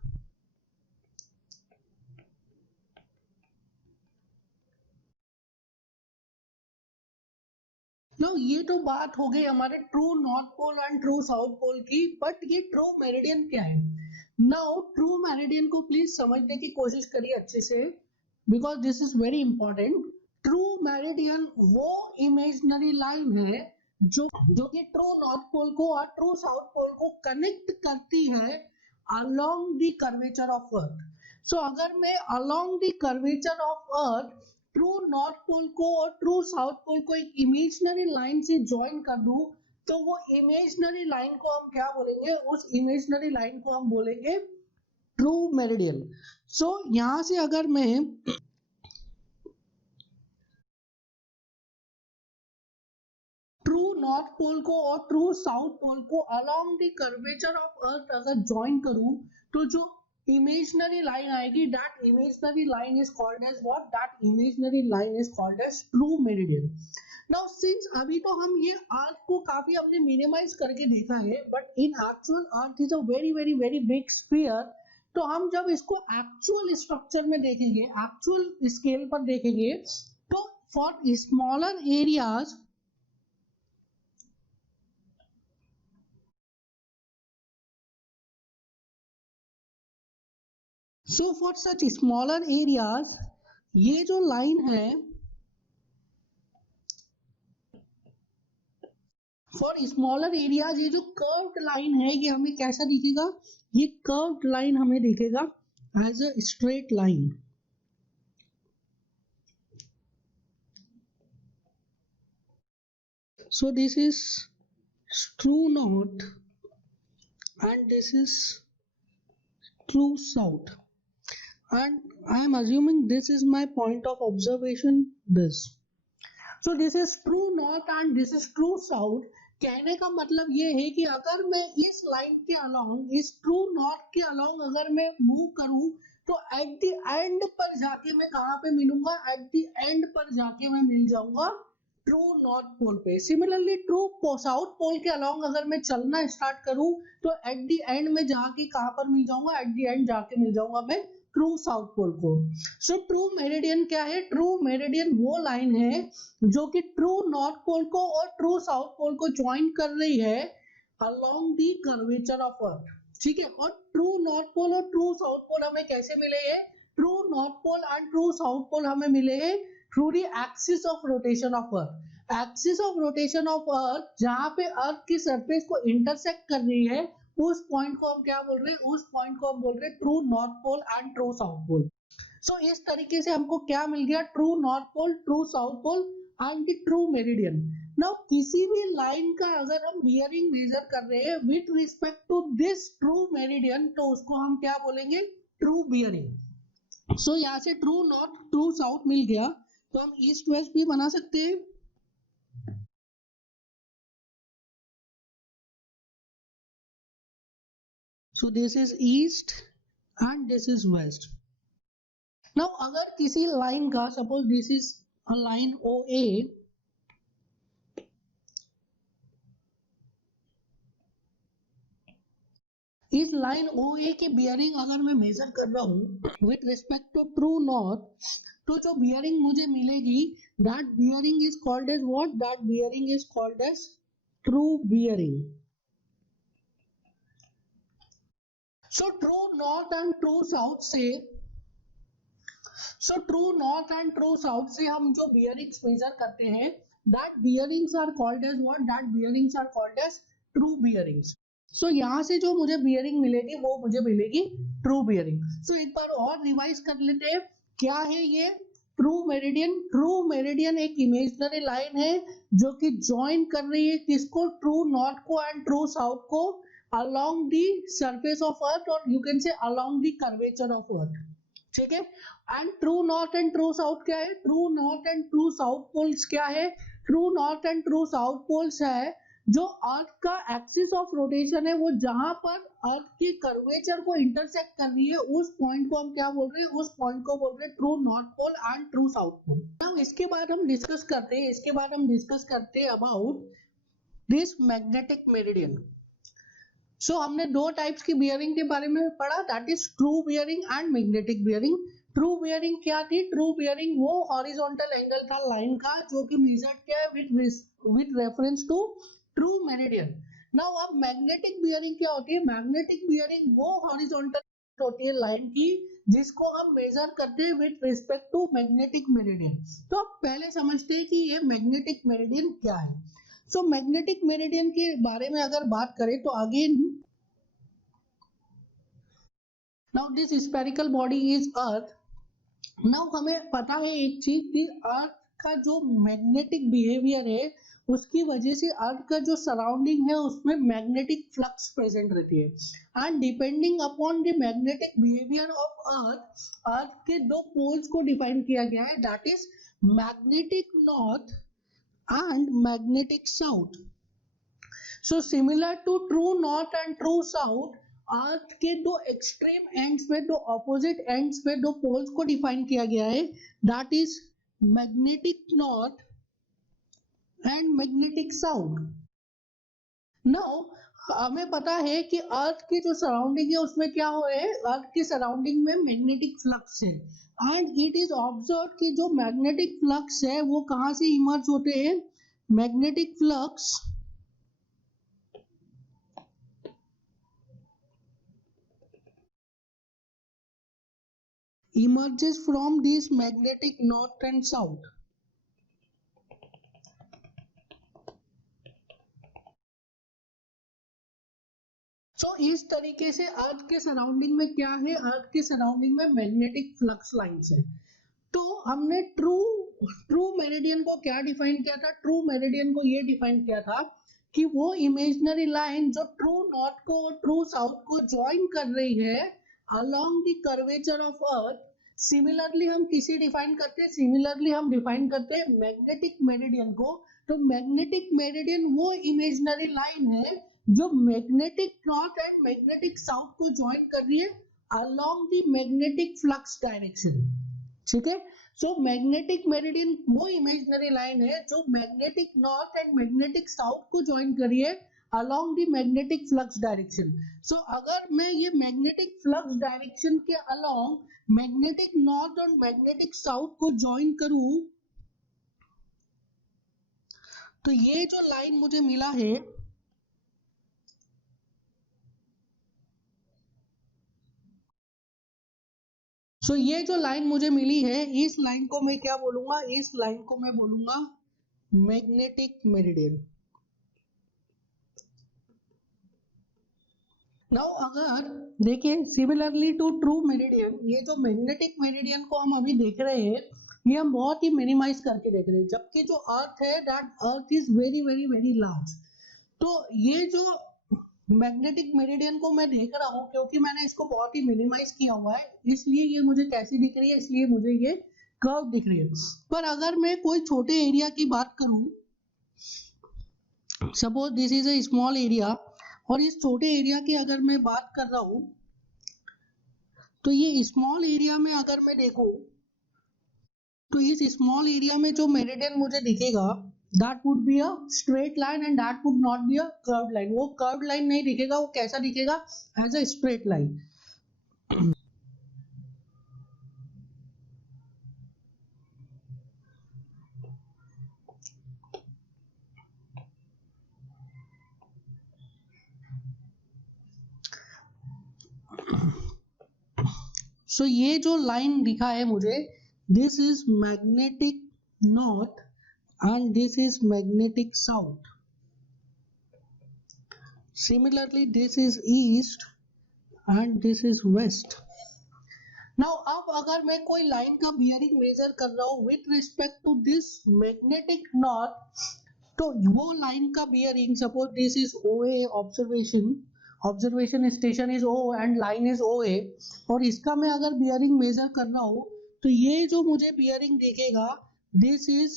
No ये तो बात हो गई हमारे true north pole and true south pole की, बट ये ट्रू मेरिडियन क्या है। नाउ ट्रू मेरिडियन को प्लीज समझने की कोशिश करिए अच्छे से, because this is very important. True meridian वो इमेजिनरी लाइन है जो कि ट्रू नॉर्थ पोल को और ट्रू साउथ पोल को कनेक्ट करती है along the curvature of earth. So अगर मैं along the curvature of earth true north pole को और ट्रू साउथ पोल को एक इमेजिनरी लाइन से ज्वाइन कर दूं, तो वो इमेजिनरी लाइन को हम क्या बोलेंगे, उस इमेजिनरी लाइन को हम बोलेंगे ट्रू मेरिडियन। सो यहां से अगर मैं ट्रू नॉर्थ पोल को और ट्रू साउथ पोल को अलोंग द कर्वेचर ऑफ अर्थ अगर ज्वाइन करूं, तो जो imaginary line आएगी, that imaginary line is called as what, that imaginary line is called as true meridian। now since अभी तो हम ये अर्थ को काफी हमने मिनिमाइज करके देखा है, but in actual earth is a very very very big sphere. तो हम जब इसको एक्चुअल स्ट्रक्चर में देखेंगे, एक्चुअल स्केल पर देखेंगे, तो for smaller areas, so for such smaller areas ये जो लाइन है, फॉर स्मॉलर एरियाज ये जो कर्व्ड लाइन है ये हमें कैसा दिखेगा, ये कर्व्ड लाइन हमें दिखेगा as a straight line. so this is true north and this is true south, and I am assuming this is my point of observation, this, so this is true north and this is true south। कहने का मतलब ये है कि अगर मैं इस line के अलोंग, इस ट्रू नॉर्थ के अलोंग अगर मैं मूव करूं, तो एट द एंड पर जाके मैं कहां पे मिलूंगा, एट द एंड पर जाके मैं मिल जाऊंगा ट्रू नॉर्थ पोल पे। सिमिलरली ट्रू साउथ पोल के अलोंग अगर मैं चलना स्टार्ट करूं, तो एट द एंड में जाके कहां पर मिल जाऊंगा, एट द एंड जाके मिल जाऊंगा मैं ट्रू साउथ पोल को। सो ट्रू मेरिडियन क्या है, ट्रू मेरिडियन वो लाइन है जो कि ट्रू नॉर्थ पोल को और ट्रू साउथ पोल को ज्वाइन कर रही है along the curvature of earth. ठीक है, और ट्रू नॉर्थ पोल और ट्रू साउथ पोल हमें कैसे मिले हैं, true north pole and true south pole हमें मिले हैं through the axis of rotation of earth. Axis of rotation of earth जहां पे अर्थ की सरफेस को इंटरसेक्ट कर रही है, उस पॉइंट को हम क्या बोल रहे हैं, उस पॉइंट को हम बोल रहे हैं true north pole and true south pole. So इस तरीके से हमको क्या मिल गया, true north pole, true south pole and the true meridian. Now किसी भी लाइन का अगर हम बियरिंग मेजर कर रहे हैं with respect to this true meridian, तो उसको हम क्या बोलेंगे, ट्रू बियरिंग। सो यहाँ से ट्रू नॉर्थ ट्रू साउथ मिल गया, तो हम ईस्ट वेस्ट भी बना सकते हैं। So this is east and this is west. Now अगर किसी लाइन का, suppose this is a line OA, इस लाइन OA की बियरिंग अगर मैं मेजर कर रहा हूँ with respect to true north, तो जो बियरिंग मुझे मिलेगी that bearing is called as what, that bearing is called as true bearing. So true north and true south से हम जो बियरिंग्स मेजर करते हैं that bearings are called as what, that bearings are called as true bearings. So यहाँ से जो मुझे bearing मिलेगी वो मुझे मिलेगी ट्रू बियरिंग। सो एक बार और रिवाइज कर लेते हैं क्या है ये ट्रू मेरिडियन। ट्रू मेरिडियन एक इमेजिनरी लाइन है जो कि ज्वाइन कर रही है किसको, ट्रू नॉर्थ को एंड ट्रू साउथ को along the surface of earth, और you can say along the curvature of earth, ठीक है। And true north and true south क्या है, true north and true south poles क्या है, true north and true south poles है जो अर्थ का एक्सिस ऑफ रोटेशन है, वो जहां पर अर्थ की कर्वेचर को इंटरसेक्ट कर रही है उस पॉइंट को हम क्या बोल रहे हैं, उस पॉइंट को बोल रहे हैं true north pole and true south pole. Now इसके बाद हम डिस्कस करते हैं about this magnetic meridian. So हमने दो टाइप्स की बियरिंग के बारे में पढ़ा, that is true bearing and magnetic bearing. True bearing क्या थी, ट्रू बियरिंग वो हॉरिजॉन्टल एंगल था लाइन का जो कि मेजर्ड किया है with reference to true meridian. Now अब मैग्नेटिक बियरिंग क्या होती है, मैग्नेटिक बियरिंग वो हॉरिजॉन्टल होती है लाइन की जिसको हम मेजर करते हैं with respect to magnetic meridian. तो अब पहले समझते हैं कि ये मैग्नेटिक मेरिडियन क्या है। सो मैग्नेटिक मेरिडियन के बारे में अगर बात करें तो again now this spherical body is earth. Now हमें पता है एक चीज कि अर्थ का जो मैग्नेटिक बिहेवियर है उसकी वजह से अर्थ का जो सराउंडिंग है उसमें मैग्नेटिक फ्लक्स प्रेजेंट रहती है and depending upon the magnetic behaviour of earth के दो पोल्स को डिफाइन किया गया है, that is magnetic north and magnetic south. So similar to true north and true south, earth के दो एक्सट्रीम एंड्स पे, दो ऑपोजिट एंड्स पे दो पोल्स को डिफाइन किया गया है, that is magnetic north and magnetic south. Now हमें पता है कि अर्थ की जो सराउंडिंग है उसमें क्या हो है, अर्थ की सराउंडिंग में मैग्नेटिक फ्लक्स है एंड इट इज ऑब्जर्व कि जो मैग्नेटिक फ्लक्स है वो कहां से इमर्ज होते हैं, magnetic flux emerges from this magnetic north and south. So इस तरीके से अर्थ के सराउंडिंग में क्या है, अर्थ के सराउंडिंग में मैग्नेटिक फ्लक्स लाइंस है। तो हमने ट्रू मेरिडियन को क्या डिफाइन किया था, ट्रू मेरिडियन को ये डिफाइन किया था कि वो इमेजिनरी लाइन जो ट्रू नॉर्थ को और ट्रू साउथ को ज्वाइन कर रही है along the curvature of earth। Similarly हम किसी डिफाइन करते हैं, सिमिलरली हम डिफाइन करते हैं मैग्नेटिक मेरिडियन को। तो मैग्नेटिक मेरिडियन वो इमेजिनरी लाइन है जो magnetic north and magnetic south को ज्वाइन कर रही है along the magnetic flux direction, ठीक है। सो मैग्नेटिक मेरिडियन वो इमेजिनरी लाइन है जो magnetic north and magnetic south को ज्वाइन कर रही है along the magnetic flux direction। So अगर मैं ये magnetic flux direction के along magnetic north और magnetic south को join करूं तो ये जो लाइन मुझे मिला है ये जो लाइन मुझे मिली है इस लाइन को मैं क्या बोलूंगा, इस लाइन को मैं बोलूंगा मैग्नेटिक मेरिडियन। नाउ अगर देखिए सिमिलरली टू ट्रू मेरिडियन, ये जो मैग्नेटिक मेरिडियन को हम अभी देख रहे हैं ये हम बहुत ही मिनिमाइज करके देख रहे हैं, जबकि जो अर्थ है that earth is very very very large. तो ये जो मैग्नेटिक मेरिडियन को मैं देख रहा हूँ क्योंकि मैंने इसको बहुत ही मिनिमाइज किया हुआ है इसलिए ये मुझे कैसी दिख रही है, इसलिए मुझे ये कर्व दिख रही है। पर अगर मैं कोई छोटे एरिया की बात करूं, suppose this is a small area, और इस छोटे एरिया की अगर मैं बात कर रहा हूं तो ये स्मॉल एरिया में अगर मैं देखूं तो इस स्मॉल एरिया में जो मेरिडियन मुझे दिखेगा that would be a straight line and that would not be a curved line. वो curved line नहीं दिखेगा, वो कैसा दिखेगा? As a straight line. So ये जो line दिखा है मुझे, this is magnetic north and this is magnetic south. Similarly, this is east and this is west. Now अब अगर मैं कोई लाइन का बियरिंग मेजर कर रहा हूँ with respect to this magnetic north, तो वो लाइन का bearing, suppose this is OA observation station is O and line is OA, और इसका मैं अगर बियरिंग मेजर कर रहा हूँ तो ये जो मुझे बियरिंग दिखेगा, दिस इज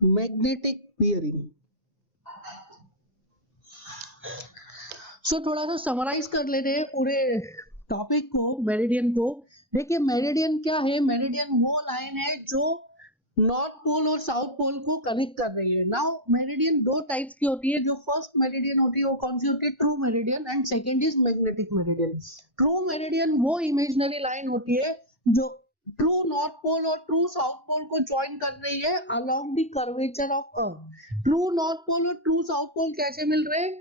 मैग्नेटिक बियरिंग. सो थोड़ा सा समराइज कर लेते हैं पूरे टॉपिक को, मेरिडियन को. देखिए मेरिडियन क्या है? मेरिडियन वो लाइन है जो नॉर्थ पोल और साउथ पोल को कनेक्ट कर रही है. नाउ मेरिडियन दो टाइप्स की होती है. जो फर्स्ट मेरिडियन होती है वो कौन सी होती है? True meridian, and second is magnetic meridian. True meridian वो इमेजिनरी लाइन होती है जो ट्रू नॉर्थ पोल और ट्रू साउथ पोल को ज्वाइन कर रही है along the curvature of earth. True north pole और ट्रू साउथ पोल कैसे मिल रहे हैं?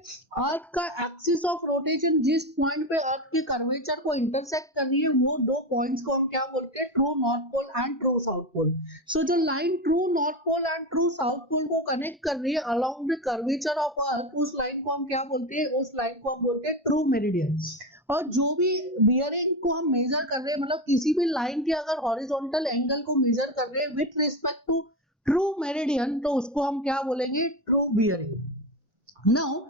अर्थ का एक्सिस ऑफ रोटेशन जिस पॉइंट पे अर्थ के कर्वेचर को इंटरसेक्ट कर रही है, वो दो पॉइंट्स को हम क्या बोलते हैं? True north pole and true south pole. So जो line true north pole and true south pole को कनेक्ट कर रही है along the curvature of earth, उस लाइन को हम क्या बोलते हैं? उस लाइन को हम बोलते हैं ट्रू मेरिडियन. और जो भी बियरिंग को हम मेजर कर रहे हैं, मतलब किसी भी लाइन के अगर हॉरिजॉन्टल एंगल को मेजर कर रहे हैं with respect to true meridian, तो उसको हम क्या बोलेंगे? True bearing. Now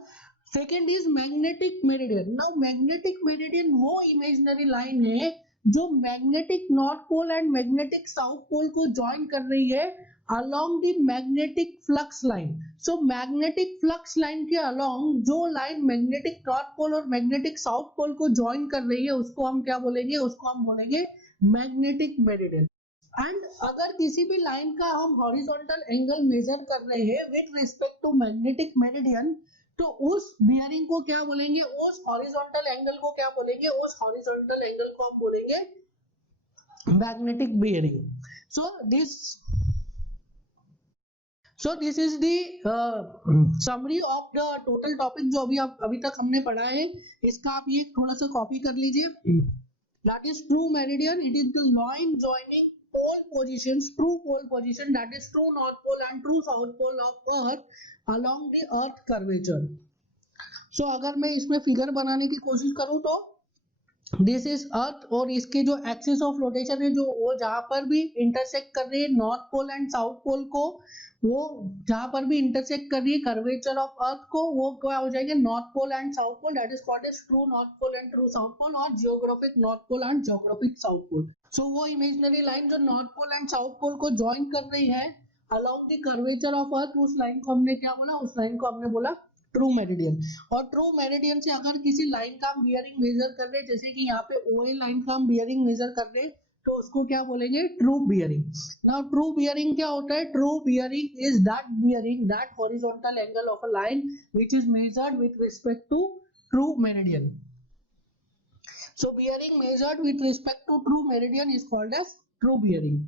second is magnetic meridian. Now magnetic meridian वो इमेजिनरी लाइन है जो magnetic north pole and magnetic south pole को ज्वाइन कर रही है along the magnetic flux line. So magnetic flux line के along जो लाइन मैग्नेटिक नॉर्थ पोल और मैग्नेटिक साउथ पोल को ज्वाइन कर रही है, उसको हम क्या बोलेंगे? उसको हम बोलेंगे मैग्नेटिक मेरिडियन. एंड अगर किसी भी लाइन का हम हॉरिजॉन्टल एंगल मेजर कर रहे हैं with respect to magnetic meridian, तो उस बियरिंग को क्या बोलेंगे? उस हॉरिजॉन्टल एंगल को क्या बोलेंगे? उस हॉरिजॉन्टल एंगल को हम बोलेंगे magnetic bearing. So this is the summary of the total topic जो अभी तक हमने पढ़ा है. इसका आप ये थोड़ा सा कॉपी कर लीजिए. That is true meridian. It is the line joining pole positions, true pole position, that is true north pole and true south pole of Earth along the Earth curvature. So अगर मैं इसमें figure बनाने की कोशिश करूँ तो this is earth, और इसके जो एक्सिस ऑफ रोटेशन है, जो वो जहां पर भी इंटरसेक्ट कर रही है north pole and south pole को, वो जहां पर भी इंटरसेक्ट कर रही है कर्वेचर ऑफ अर्थ को, वो क्या हो जाएंगे? North pole and south pole. That is called as true north pole and true south pole, और geographic north pole and geographic south pole. So वो इमेजिनरी लाइन जो north pole and south pole को join कर रही है along the curvature of earth, उस line को हमने क्या बोला? उस लाइन को हमने बोला ट्रू मेरिडियन. और ट्रू मेरिडियन से अगर किसी लाइन का हम बियरिंग मेजर कर रहे हैं, जैसे कि यहाँ पे OA लाइन का हम बियरिंग मेजर कर रहे हैं, तो उसको क्या बोलेंगे? True bearing. Now true bearing क्या होता है? True bearing is that bearing, that horizontal angle of a line which is measured with respect to true meridian. So bearing measured with respect to true meridian is called as true bearing.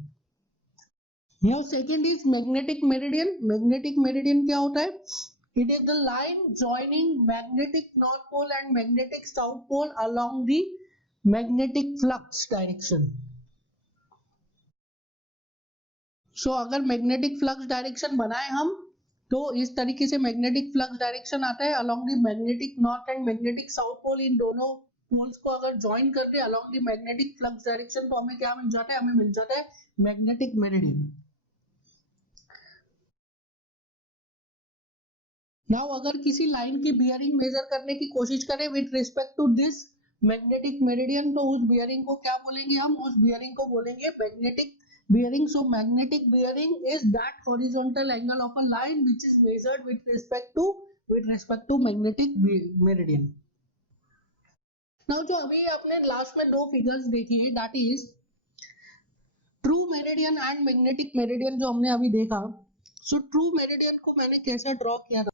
Now second is magnetic meridian. Magnetic meridian क्या होता है? It is the line joining magnetic north pole and magnetic south pole along the magnetic flux direction. So अगर magnetic flux direction बनाए हम, तो इस तरीके से magnetic flux direction आता है along the magnetic north and magnetic south pole. इन दोनों poles को अगर join करते हैं along the magnetic flux direction, तो हमें क्या मिल जाता है? हमें मिल जाता है magnetic meridian. नाउ अगर किसी लाइन की बियरिंग मेजर करने की कोशिश करें with respect to this magnetic meridian, तो उस बियरिंग को क्या बोलेंगे? हम उस बियरिंग को बोलेंगे magnetic bearing. So magnetic bearing is that horizontal angle of a line which is measured with respect to magnetic meridian. Now जो अभी आपने लास्ट में दो फिगर्स देखी है, that is true true meridian and magnetic meridian जो हमने अभी देखा, सो ट्रू मेरिडियन को मैंने कैसे ड्रॉ किया था,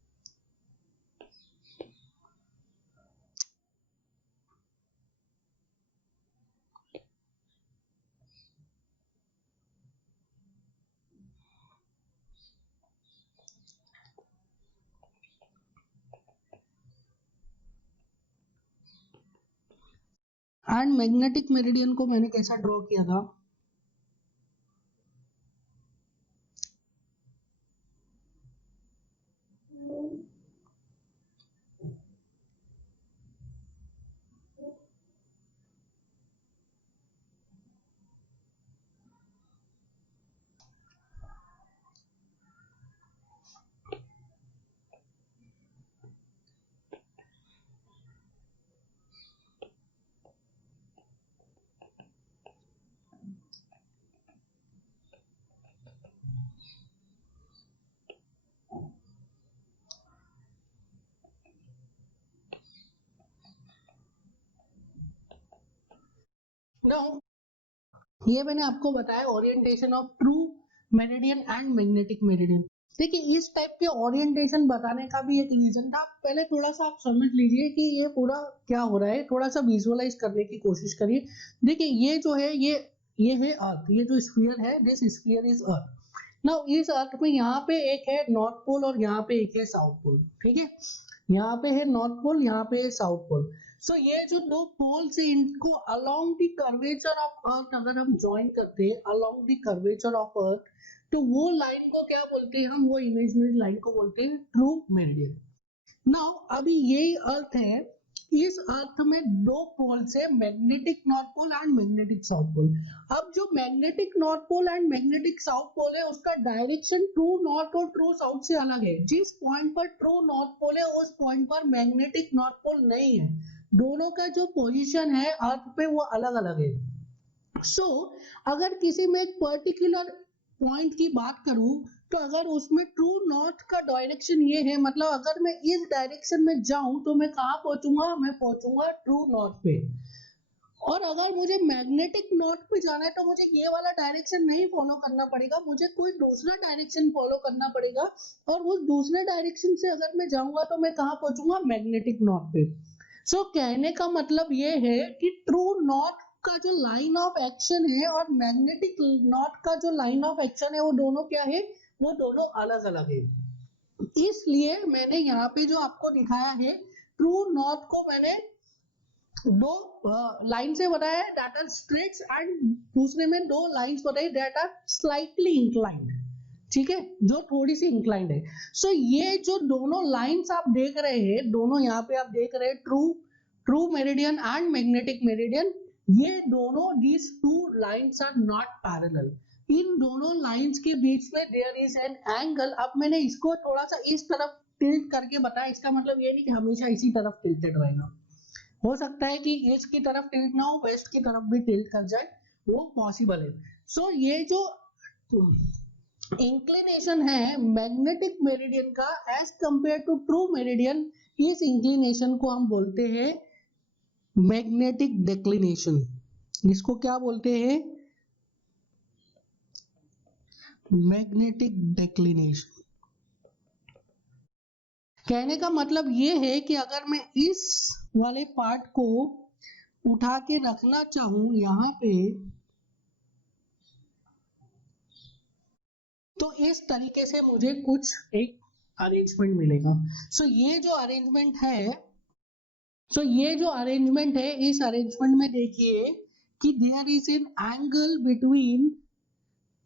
एंड मैग्नेटिक मेरिडियन को मैंने कैसा ड्रॉ किया था। नाउ ये मैंने आपको बताया orientation of true meridian and magnetic meridian. देखिए इस टाइप के ओरिएंटेशन बताने का भी एक रीजन था। पहले थोड़ा सा आप समझ लीजिए कि ये पूरा क्या हो रहा है, थोड़ा सा विजुअलाइज करने की कोशिश करिए। देखिए ये जो है ये है अर्थ, ये जो स्फीयर है, this sphere is earth. Now इस अर्थ में यहाँ पे एक है नॉर्थ पोल और यहाँ पे एक है साउथ पोल, ठीक है, यहाँ पे है नॉर्थ पोल, यहाँ पे है साउथ पोल। सो ये जो दो पोल्स है इनको अलोंग द कर्वेचर ऑफ अर्थ अगर हम ज्वाइन करते हैं अलोंग द कर्वेचर ऑफ अर्थ, तो वो लाइन को क्या बोलते हैं हम, वो इमेजिनरी लाइन को बोलते हैं ट्रू मेरिडियन। नाउ अभी यही अर्थ है, इस अर्थ में दो पोल्स है, magnetic north pole and magnetic south pole. अब जो magnetic north pole and magnetic south pole है उसका डायरेक्शन ट्रू नॉर्थ और ट्रू साउथ से अलग है। जिस पॉइंट पर ट्रू नॉर्थ पोल है उस पॉइंट पर मैग्नेटिक नॉर्थ पोल नहीं है, दोनों का जो पोजीशन है अर्थ पे वो अलग अलग है। सो अगर किसी में एक पर्टिकुलर पॉइंट की बात करूं तो अगर उसमें ट्रू नॉर्थ का डायरेक्शन ये है, मतलब अगर मैं इस डायरेक्शन में जाऊं तो मैं कहां पहुंचूंगा, मैं पहुंचूंगा ट्रू नॉर्थ पे। और अगर मुझे मैग्नेटिक नॉर्थ पे जाना है तो मुझे ये वाला डायरेक्शन नहीं फॉलो करना पड़ेगा, मुझे कोई दूसरा डायरेक्शन फॉलो करना पड़ेगा। और उस दूसरे डायरेक्शन से अगर मैं जाऊंगा तो मैं कहां पहुंचूंगा, मैग्नेटिक नॉर्थ पे। सो कहने का मतलब ये है कि ट्रू नॉर्थ का जो लाइन ऑफ एक्शन है और मैग्नेटिक नॉर्थ का जो लाइन ऑफ एक्शन है वो दोनों क्या है, वो दोनों अलग अलग है। इसलिए मैंने यहाँ पे जो आपको दिखाया है ट्रू नॉर्थ को मैंने दो लाइन से बताया है दैट आर स्ट्रेट एंड दूसरे में दो लाइंस बताई दैट आर स्लाइटली इंक्लाइंड, ठीक है, जो थोड़ी सी इंक्लाइंड है। सो ये जो दोनों लाइंस आप देख रहे हैं, दोनों यहाँ पे आप देख रहे हैं true meridian and magnetic meridian, ये दोनों these two lines are not parallel. इन दोनों लाइंस के बीच में देयर इज एन एंगल। अब मैंने इसको थोड़ा सा इस तरफ टिल्ट करके बताया, इसका मतलब ये नहीं कि हमेशा इसी तरफ टिल्टेड रहेगा, हो सकता है कि ईस्ट की तरफ टिल्ट ना हो, वेस्ट की तरफ भी टिल्ट कर जाए, वो पॉसिबल है। सो ये जो इंक्लिनेशन है मैग्नेटिक मेरिडियन का as compare to true meridian, इस इंक्लिनेशन को हम बोलते हैं मैग्नेटिक डिक्लिनेशन। इसको क्या बोलते हैं, मैग्नेटिक डिक्लिनेशन। कहने का मतलब ये है कि अगर मैं इस वाले पार्ट को उठा के रखना चाहूं यहाँ पे, तो इस तरीके से मुझे कुछ एक अरेंजमेंट मिलेगा। सो ये जो अरेंजमेंट है, इस अरेंजमेंट में देखिए कि there is an angle between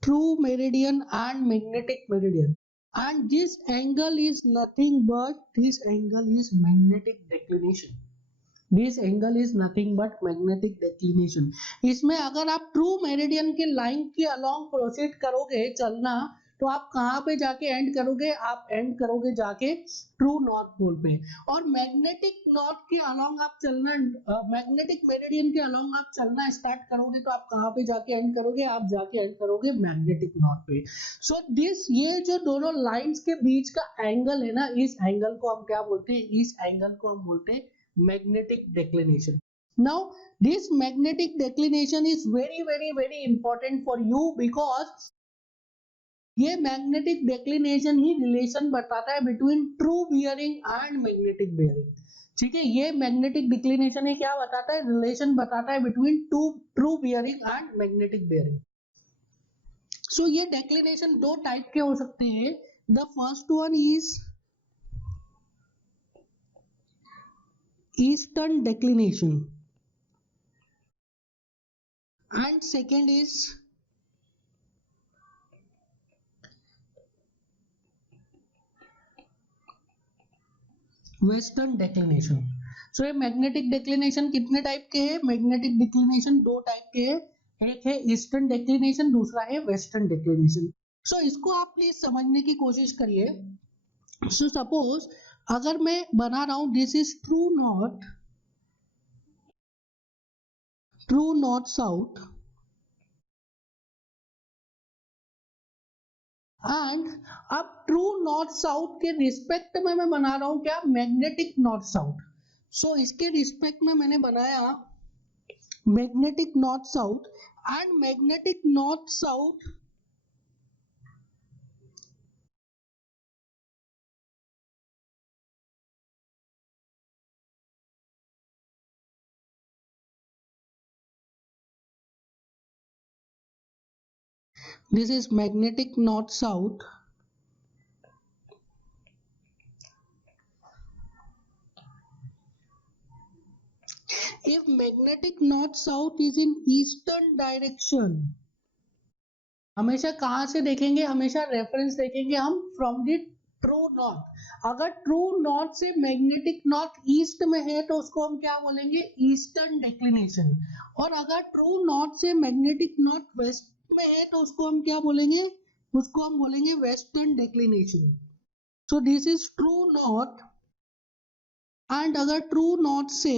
true meridian and magnetic meridian, and this angle is nothing but this angle is magnetic declination. This angle is nothing but magnetic declination. इसमें अगर आप ट्रू मेरिडियन के line के along proceed करोगे चलना, तो आप कहाँ पे जाके एंड करोगे, आप एंड करोगे जाके ट्रू नॉर्थ पोल पे। और मैग्नेटिक नॉर्थ के अलोंग आप चलना, मैग्नेटिक मेरिडियन के अलोंग आप चलना स्टार्ट करोगे तो आप कहाँ पे जाके एंड करोगे, आप जाके एंड करोगे मैग्नेटिक नॉर्थ पे। सो दिस, ये जो दोनों लाइंस के बीच का एंगल है ना, इस एंगल को हम क्या बोलते हैं, इस एंगल को हम बोलते हैं magnetic declination. Now this magnetic declination is very important for you because ये मैग्नेटिक डेक्लिनेशन ही रिलेशन बताता है between true bearing and magnetic bearing. ठीक है, ये मैग्नेटिक डिक्लिनेशन है क्या बताता है, रिलेशन बताता है between true bearing and magnetic bearing. So ये डेक्लिनेशन दो टाइप के हो सकते हैं। The first one is eastern declination and second is western declination. So ये मैग्नेटिक डेक्लिनेशन कितने टाइप के हैं, मैग्नेटिक डिक्लिनेशन दो टाइप के हैं, एक है ईस्टर्न डेक्लिनेशन, दूसरा है वेस्टर्न डेक्लिनेशन। सो इसको आप प्लीज समझने की कोशिश करिए। सो सपोज अगर मैं बना रहा हूं this is true north south and अब ट्रू नॉर्थ साउथ के रिस्पेक्ट में मैं बना रहा हूं क्या, मैग्नेटिक नॉर्थ साउथ। सो इसके रिस्पेक्ट में मैंने बनाया magnetic north south and magnetic north south this is magnetic north south if magnetic north south is in eastern direction। हमेशा कहां से देखेंगे, हमेशा रेफरेंस देखेंगे हम फ्रॉम द ट्रू नॉर्थ। अगर ट्रू नॉर्थ से मैग्नेटिक नॉर्थ ईस्ट में है तो उसको हम क्या बोलेंगे, ईस्टर्न डेक्लिनेशन। और अगर ट्रू नॉर्थ से मैग्नेटिक नॉर्थ वेस्ट में है तो उसको हम क्या बोलेंगे, उसको हम बोलेंगे western declination. So this is true north and अगर ट्रू नॉर्थ से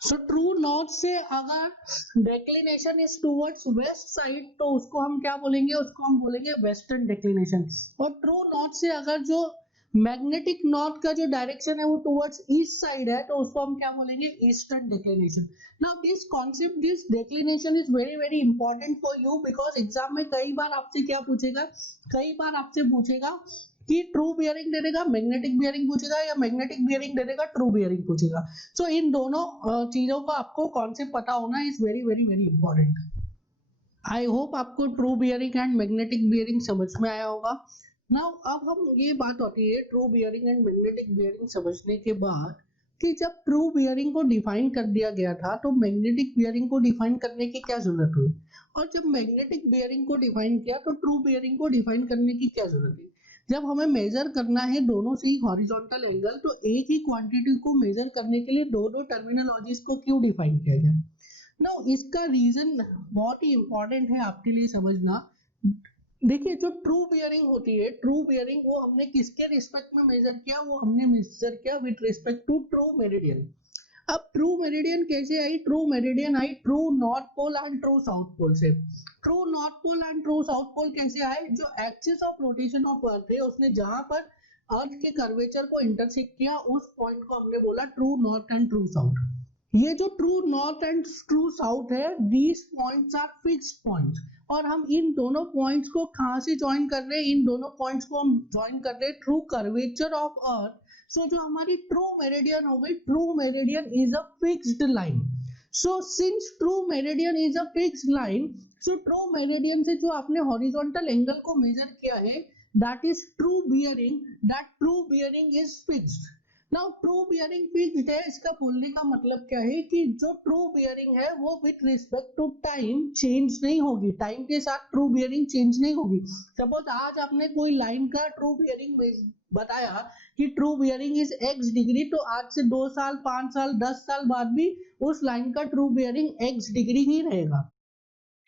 सो ट्रू नॉर्थ से अगर declination is towards west side तो उसको हम क्या बोलेंगे, उसको हम बोलेंगे वेस्टर्न डेक्लिनेशन। और ट्रू नॉर्थ से अगर जो मैग्नेटिक नॉर्थ का जो डायरेक्शन है वो टुवर्ड्स ईस्ट साइड है तो उसको हम क्या बोलेंगे, eastern declination. Now this concept, this declination is very important for you because exam में कई बार आपसे क्या पूछेगा, कई बार आपसे पूछेगा कि ट्रू बियरिंग दे देगा, मैग्नेटिक बियरिंग पूछेगा, या मैग्नेटिक बियरिंग दे देगा, ट्रू बियरिंग पूछेगा। सो इन दोनों चीजों का आपको कॉन्सेप्ट पता होना is very important. I hope आपको true bearing and magnetic bearing समझ में आया होगा। नाउ अब हम ये बात होती है true bearing and magnetic bearing समझने के बाद कि जब ट्रू बियरिंग को डिफाइन कर दिया गया था तो मैग्नेटिक बियरिंग को डिफाइन करने की क्या जरूरत हुई, और जब मैग्नेटिक बियरिंग को डिफाइन किया तो ट्रू बियरिंग को डिफाइन करने की क्या जरूरत है। जब हमें मेजर करना है दोनों से ही हॉरिजॉन्टल एंगल तो एक ही क्वांटिटी को मेजर करने के लिए दो टर्मिनोलॉजीज को क्यों डिफाइन किया गया। नाउ इसका रीजन बहुत ही इंपॉर्टेंट है आपके लिए समझना। देखिए जो ट्रू बियरिंग होती है, ट्रू बियरिंग वो हमने किसके रिस्पेक्ट में मेजर किया, वो हमने मेजर किया with respect to true meridian. अब ट्रू मेरिडियन कैसे आई, ट्रू मेरिडियन आई true north pole and true south pole से। True north pole and true south pole कैसे आए, जो axis of rotation of earth है उसने जहां पर अर्थ के कर्वेचर को इंटरसेक्ट किया उस पॉइंट को हमने बोला true north and true south. ये जो true north and true south है, these points are fixed points, और हम इन दोनों पॉइंट्स को कहां से ज्वाइन कर रहे हैं, इन दोनों पॉइंट्स को हम ज्वाइन कर रहे हैं थ्रू कर्वेचर ऑफ अर्थ। सो जो हमारी ट्रू मेरिडियन हो गई, true meridian is a fixed line. So since true meridian is a fixed line, so true meridian से जो आपने हॉरिजॉन्टल एंगल को मेजर किया है that is true bearing, that true bearing is fixed. Now true bearing fixed है, इसका बोलने का मतलब क्या है कि जो ट्रू बियरिंग है वो with respect to time change नहीं होगी, टाइम के साथ ट्रू बियरिंग चेंज नहीं होगी। सपोज आज आपने कोई लाइन का ट्रू बियरिंग बताया कि true bearing is x degree, तो आज से 2 साल 5 साल 10 साल बाद भी उस लाइन का ट्रू बियरिंग x डिग्री ही रहेगा।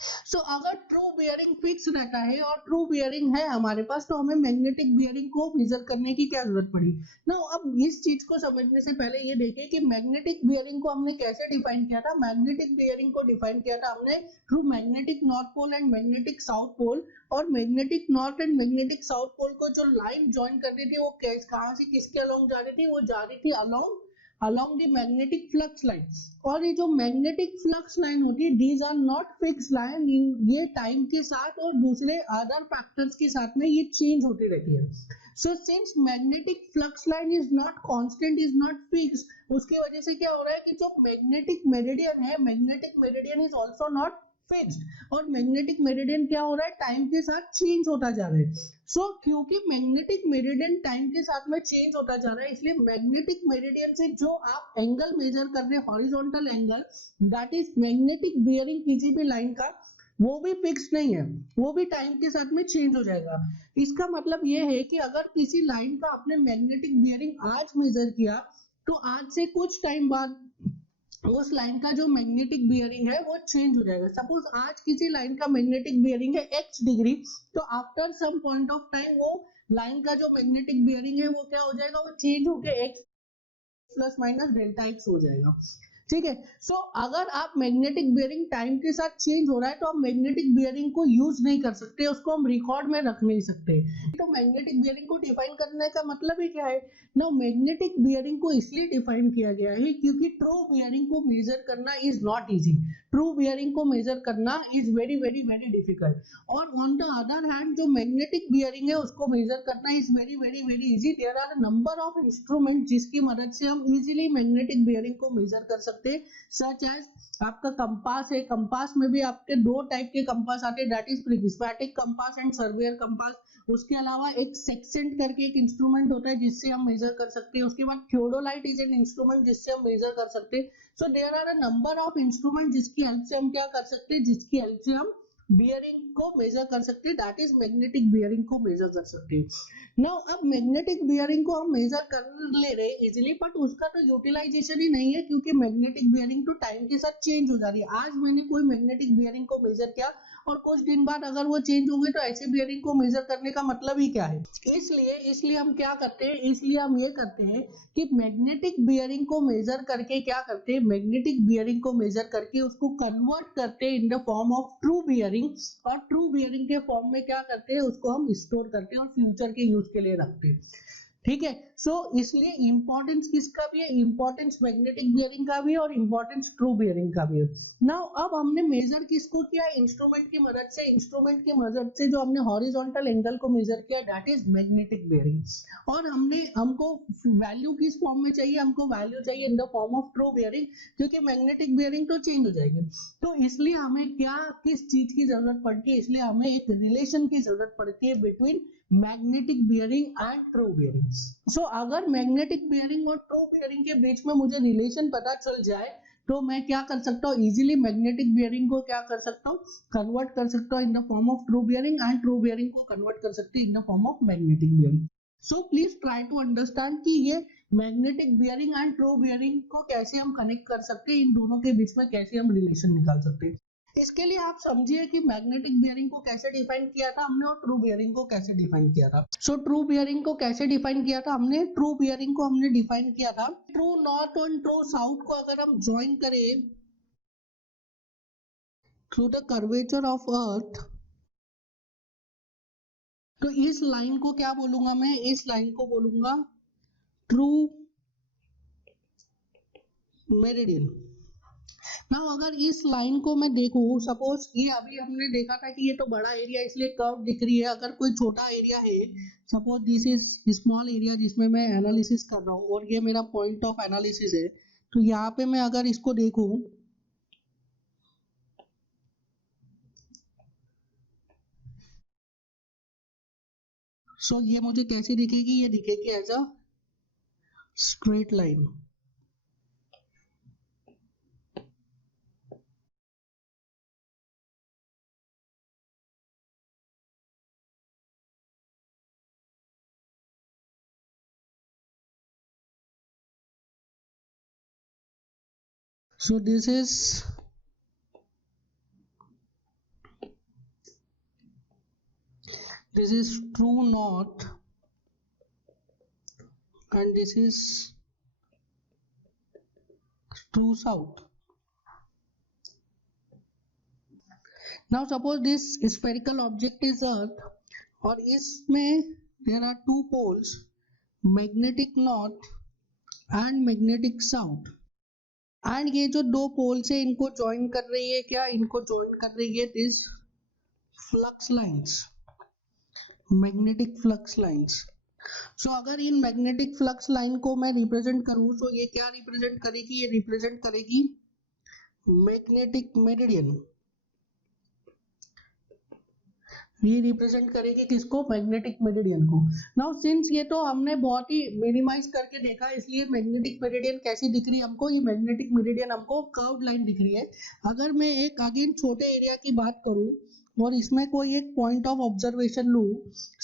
सो अगर ट्रू बियरिंग फिक्स रहता है और ट्रू बियरिंग है हमारे पास, तो हमें मैग्नेटिक बियरिंग को मेजर करने की क्या जरूरत पड़ी। नाउ अब इस चीज को समझने से पहले ये देखें कि मैग्नेटिक बियरिंग को हमने कैसे डिफाइन किया था। मैग्नेटिक बियरिंग को डिफाइन किया था हमने through magnetic north pole and magnetic south pole, और magnetic north and magnetic south pole को जो लाइन ज्वाइन करती थी वो कहां से किसके अलोंग जा रही थी, वो जा रही थी along the magnetic flux line। और ये जो मैग्नेटिक फ्लक्स लाइन होती है these are not fixed line, ये टाइम के साथ और दूसरे अदर फैक्टर्स के साथ में ये चेंज होती रहती है। so since magnetic flux line is not constant, is not fixed, उसकी वजह से क्या हो रहा है कि जो मैग्नेटिक मेरिडियन है, magnetic meridian is also not fixed, और मैग्नेटिक मेरिडियन क्या हो रहा है, टाइम के साथ चेंज होता जा रहा है। सो क्योंकि मैग्नेटिक मेरिडियन टाइम के साथ में चेंज होता जा रहा है, इसलिए मैग्नेटिक मेरिडियन से जो आप एंगल मेजर कर रहे हैं horizontal angle, that is magnetic bearing किसी भी लाइन का, वो भी फिक्स नहीं है, वो भी टाइम के साथ में चेंज हो जाएगा। इसका मतलब ये है कि अगर किसी लाइन का आपने मैग्नेटिक बियरिंग आज मेजर किया, तो आज से कुछ टाइम बाद उस लाइन का जो मैग्नेटिक बियरिंग है वो चेंज हो जाएगा। सपोज आज किसी लाइन का मैग्नेटिक बियरिंग है x डिग्री, तो after some point of time वो लाइन का जो मैग्नेटिक बियरिंग है वो क्या हो जाएगा, वो चेंज होकर x plus minus delta x हो जाएगा। ठीक है। सो अगर आप मैग्नेटिक बियरिंग टाइम के साथ चेंज हो रहा है तो आप मैग्नेटिक बियरिंग को यूज नहीं कर सकते, उसको हम रिकॉर्ड में रख नहीं सकते। तो मैग्नेटिक बियरिंग को डिफाइन करने का मतलब ही क्या है ना, मैग्नेटिक बियरिंग को इसलिए डिफाइन किया गया है क्योंकि ट्रू बियरिंग को मेजर करना is not easy, true bearing को मेजर करना is very very very difficult. और ऑन द अदर हैंड जो मैग्नेटिक बियरिंग है उसको मेजर करना is very very very easy. There are number of instrument जिसकी मदद से हम इजीली मैग्नेटिक बियरिंग को मेजर कर सकते हैं, सच एज आपका कंपास है, कंपास में भी आपके दो टाइप के कंपास आते हैं, that is prismatic compass and surveyor compass. उसके अलावा एक सेक्सेंट करके एक इंस्ट्रूमेंट होता है जिससे हम मेजर कर सकते हैं। उसके बाद थियोडोलाइट इज एन इंस्ट्रूमेंट जिससे हम मेजर कर सकते हैं। So there are a number of instrument जिसकी हेल्प से हम क्या कर सकते हैं, जिसकी हेल्प से हम बियरिंग को मेजर कर सकते हैं, दैट इज मैग्नेटिक बियरिंग को मेजर कर सकते हैं। नाउ अब मैग्नेटिक बियरिंग को हम मेजर कर ले रहे इजीली, बट उसका तो यूटिलाइजेशन ही नहीं है क्योंकि मैग्नेटिक बियरिंग तो टाइम के साथ चेंज हो जा रही है। आज मैंने कोई मैग्नेटिक बियरिंग को मेजर किया और कुछ दिन बाद अगर वो चेंज हो गई तो ऐसे बियरिंग को मेजर करने का मतलब ही क्या है। इसलिए हम क्या करते हैं, इसलिए हम ये करते हैं कि मैग्नेटिक बियरिंग को मेजर करके क्या करते हैं, मैग्नेटिक बियरिंग को मेजर करके उसको कन्वर्ट करते हैं in the form of true bearing, और ट्रू बियरिंग के फॉर्म में क्या करते हैं, उसको हम स्टोर करते हैं और फ्यूचर के यूज के लिए रखते हैं। ठीक है। सो इसलिए इंपॉर्टेंस किसका भी है, इंपॉर्टेंस मैग्नेटिक बियरिंग का भी है और इंपॉर्टेंस ट्रू बियरिंग का भी है। नाउ अब हमने मेजर किसको किया, इंस्ट्रूमेंट की मदद से, इंस्ट्रूमेंट की मदद से जो हमने हॉरिजॉन्टल एंगल को मेजर किया दैट इज मैग्नेटिक बियरिंग। और हमको वैल्यू किस फॉर्म में चाहिए, हमको वैल्यू चाहिए इन the form of true bearing, क्योंकि मैग्नेटिक बियरिंग तो चेंज हो जाएगी। तो इसलिए हमें क्या किस चीज की जरूरत पड़ती है, इसलिए हमें एक रिलेशन की जरूरत पड़ती है between magnetic bearing and true bearing. So अगर मैग्नेटिक बियरिंग और ट्रू बियरिंग के बीच में मुझे रिलेशन पता चल जाए तो मैं क्या कर सकता हूँ, इजीली मैग्नेटिक बियरिंग को क्या कर सकता हूँ, कन्वर्ट कर सकता हूँ in the form of true bearing, and true bearing को कन्वर्ट कर सकते हैं in the form of magnetic bearing. So please try to understand कि ये magnetic bearing and true bearing को कैसे हम कनेक्ट कर सकते हैं, इन दोनों के बीच में कैसे हम रिलेशन निकाल सकते हैं। इसके लिए आप समझिए कि मैग्नेटिक बियरिंग को कैसे डिफाइन किया था हमने और ट्रू बियरिंग को कैसे डिफाइन किया था। सो ट्रू बियरिंग को कैसे डिफाइन किया था हमने, ट्रू बियरिंग को हमने डिफाइन किया था ट्रू नॉर्थ और ट्रू साउथ को अगर हम ज्वाइन करें थ्रू द कर्वेचर ऑफ अर्थ, तो इस लाइन को क्या बोलूंगा मैं, इस लाइन को बोलूंगा ट्रू मेरिडियन। ना अगर इस लाइन को मैं देखूं, सपोज ये अभी हमने देखा था कि ये तो बड़ा एरिया इसलिए कर्व दिख रही है, अगर कोई छोटा एरिया है, suppose this is small area जिसमें मैं एनालिसिस कर रहा हूँ और ये मेरा पॉइंट ऑफ एनालिसिस है, तो यहाँ पे मैं अगर इसको देखूं सो ये मुझे कैसे दिखेगी, ये दिखेगी as a straight line. So this is true north and this is true south. Now suppose this spherical object is earth और इसमें there are two poles, magnetic north and magnetic south, and ये जो दो poles है इनको join कर रही है, क्या इनको ज्वाइन कर रही है this flux lines, magnetic flux lines. So अगर इन मैग्नेटिक फ्लक्स लाइन को मैं रिप्रेजेंट करूं तो ये क्या रिप्रेजेंट करेगी, ये रिप्रेजेंट करेगी मैग्नेटिक मेरिडियन। ये रिप्रेजेंट करेगी किसको, मैग्नेटिक मेरिडियन को। नाउ सिंस ये तो हमने बहुत ही मिनिमाइज करके देखा, इसलिए मैग्नेटिक मेरिडियन कैसी दिख रही है हमको, ये मैग्नेटिक मेरिडियन हमको कर्व्ड लाइन दिख रही है। अगर मैं एक अगेन छोटे एरिया की बात करूं और इसमें कोई एक पॉइंट ऑफ ऑब्जर्वेशन लूं,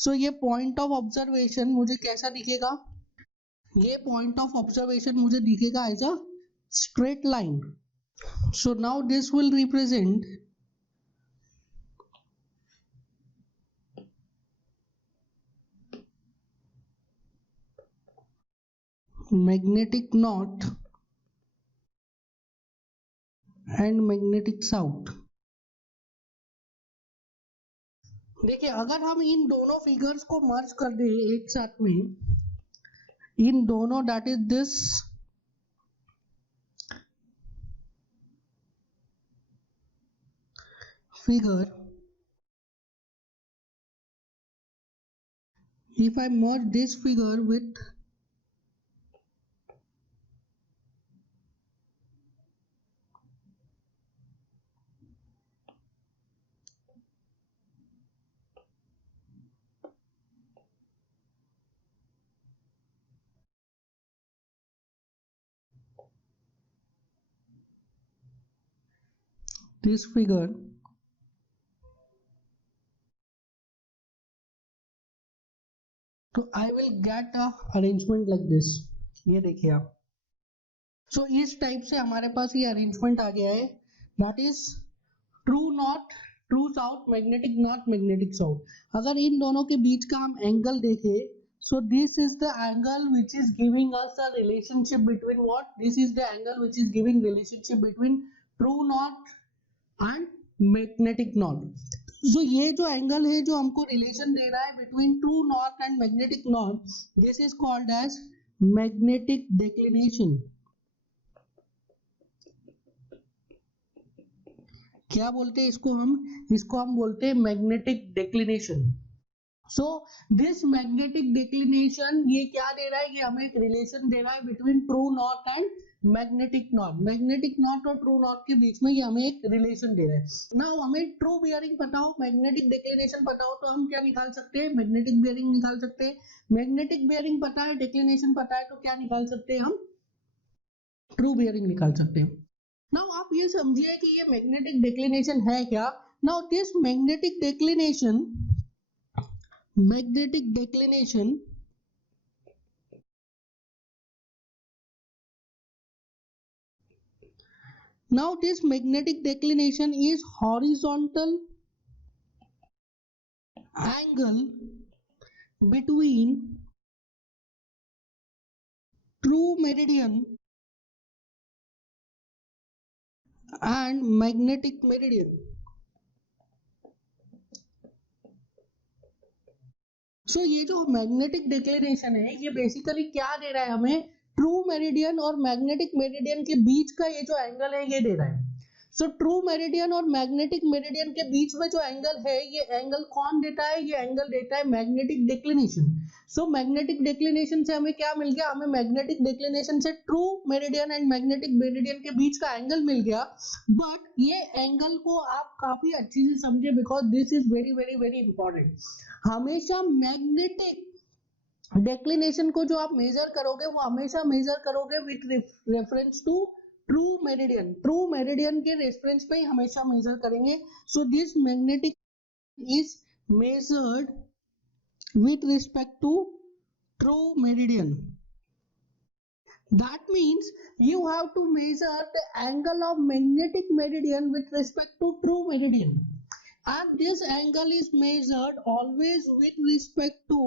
सो ये पॉइंट ऑफ ऑब्जर्वेशन मुझे कैसा दिखेगा, ये पॉइंट ऑफ ऑब्जर्वेशन मुझे दिखेगा as a straight line. So now this will represent magnetic north and magnetic south। देखिए अगर हम इन दोनों फिगर्स को मर्ज कर दें एक साथ में, इन दोनों that is this figure, if I merge this figure with this figure, तो I will get a arrangement like this। ये देखिए आप, सो इस टाइप से हमारे पास ये अरेंजमेंट आ गया है, that is true north true south, magnetic north magnetic south. अगर इन दोनों के बीच का हम एंगल देखें, so this is the angle which is giving us a relationship between what, this is the angle which is giving relationship between true north and magnetic north। so ये जो angle है जो हमको रिलेशन दे रहा है between true north and magnetic north, this is called as magnetic declination. क्या बोलते हैं इसको हम बोलते हैं magnetic declination. So this magnetic declination ये क्या दे रहा है, ये हमें एक रिलेशन दे रहा है between true north and magnetic north. Magnetic north और ट्रू नॉर्थ के बीच में ये हमें एक रिलेशन दे रहा है। नाउ हमें ट्रू बियरिंग पता हो, मैग्नेटिक डिक्लिनेशन पता हो, तो हम क्या निकाल सकते हैं, मैग्नेटिक बियरिंग निकाल सकते हैं। मैग्नेटिक बियरिंग पता है, डिक्लिनेशन पता है, तो क्या निकाल सकते हैं हम, ट्रू बियरिंग निकाल सकते हैं। नाउ आप ये समझिए कि ये मैग्नेटिक डिक्लिनेशन है क्या। Now this magnetic declination now this magnetic declination is horizontal angle between true meridian and magnetic meridian। सो ये जो मैग्नेटिक डिक्लिनेशन है ये बेसिकली क्या दे रहा है हमें, ट्रू मेरिडियन और मैग्नेटिक मेरिडियन के बीच का ये जो एंगल है ये दे रहा है। सो ट्रू मेरिडियन और मैग्नेटिक मेरिडियन के बीच में जो एंगल है, ये एंगल कौन देता है? ये एंगल देता है magnetic declination. So magnetic declination से हमें क्या मिल गया? हमें मैग्नेटिक डिक्लिनेशन से true meridian and magnetic meridian के बीच का एंगल मिल गया। बट ये एंगल को आप काफी अच्छी से समझे, because this is very very very important. हमेशा मैग्नेटिक डिक्लिनेशन को जो आप मेजर करोगे, वो हमेशा मेजर करोगे with reference to true meridian. True meridian के रेफरेंस पे ही हमेशा मेजर करेंगे। So this magnetic is measured with respect to true meridian. That means you have to measure the angle of magnetic meridian with respect to true meridian, and this angle is measured always with respect to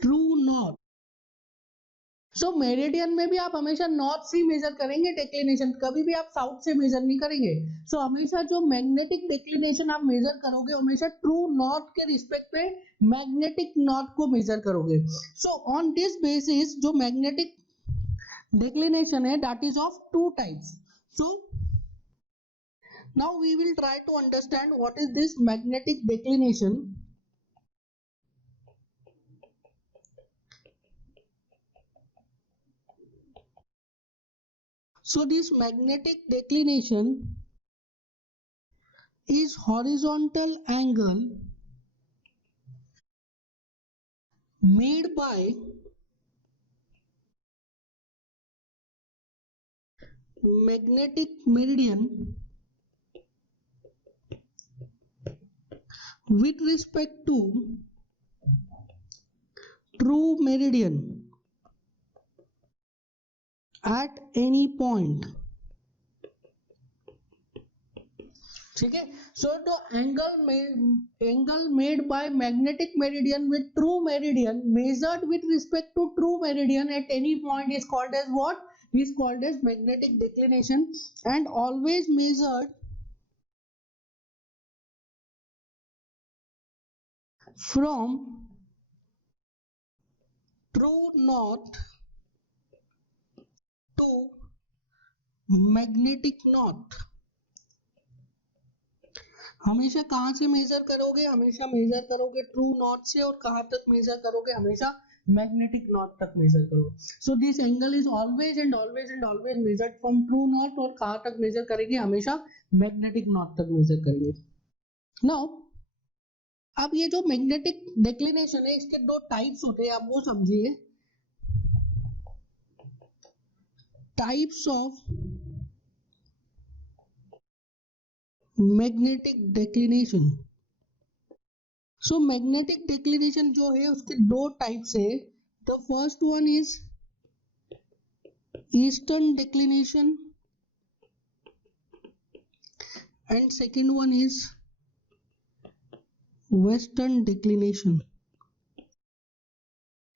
true north. So meridian में भी आप हमेशा north से measure करेंगे declination, कभी भी आप south से मेजर नहीं करेंगे। सो हमेशा जो मैग्नेटिक डिक्लिनेशन आप मेजर करोगे, हमेशा ट्रू नॉर्थ के रिस्पेक्ट पे मैग्नेटिक नॉर्थ को मेजर करोगे। सो ऑन दिस बेसिस जो मैग्नेटिक डिक्लिनेशन है, that is of two types. So now we will try to understand what is this magnetic declination. So this magnetic declination is horizontal angle made by magnetic meridian with respect to true meridian at any point. ठीक है। So the angle made by magnetic meridian with true meridian measured with respect to true meridian at any point is called as what? Is called as magnetic declination, and always measured from true north to magnetic north. हमेशा कहां से major करोगे? हमेशा measure करोगे true north से, और कहां तक मेजर करोगे? हमेशा मैग्नेटिक नॉर्थ तक मेजर करो। सो this angle is always and always and always measured from true north, और कहां तक मेजर करेंगे? हमेशा मैग्नेटिक नॉर्थ तक मेजर करेंगे। नाउ अब ये जो मैग्नेटिक डिक्लिनेशन है, इसके दो टाइप्स होते हैं, आप वो समझिए। Types of magnetic declination. So magnetic declination जो है, उसके दो टाइप्स है। The first one is eastern declination and second one is western declination.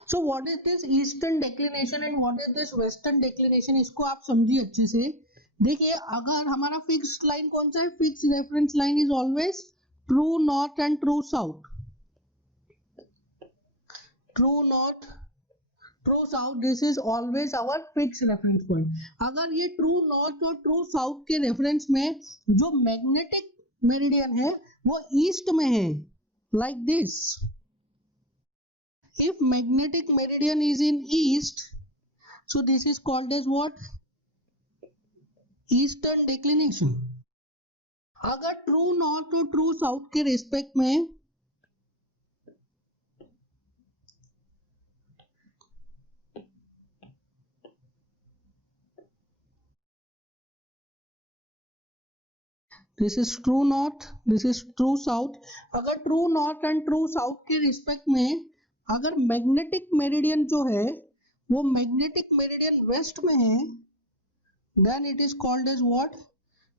So what is this eastern declination and what is this western declination? इसको आप समझिए अच्छे से। देखिए, अगर हमारा फिक्स्ड लाइन कौन सा है? Fix reference line is always true north and true south. True north, true south, this is always our fix reference point. अगर ये ट्रू नॉर्थ और ट्रू साउथ के रेफरेंस में जो मैग्नेटिक मेरिडियन है वो ईस्ट में है, like this. If magnetic meridian is in east, so this is called as what? Eastern declination. अगर ट्रू नॉर्थ और ट्रू साउथ के रिस्पेक्ट में this is true north, this is true south, अगर true north and true south के respect में अगर magnetic meridian जो है वो मैग्नेटिक मेरिडियन वेस्ट में है, then it is called as what?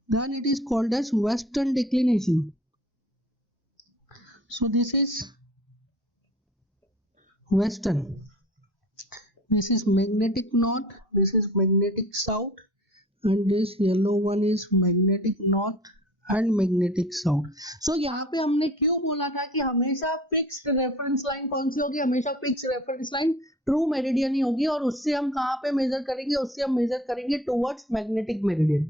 Then it is called as western declination. So this is western, this is magnetic north, this is magnetic south, and this yellow one is magnetic north and magnetic south. So यहाँ पे हमने क्यों बोला था कि हमेशा fixed reference line कौन सी होगी? हमेशा fixed reference line true meridian ही होगी, और उससे हम कहाँ पे मेजर करेंगे? उससे हम मेजर करेंगे टुवर्ड्स मैग्नेटिक मेरिडियन।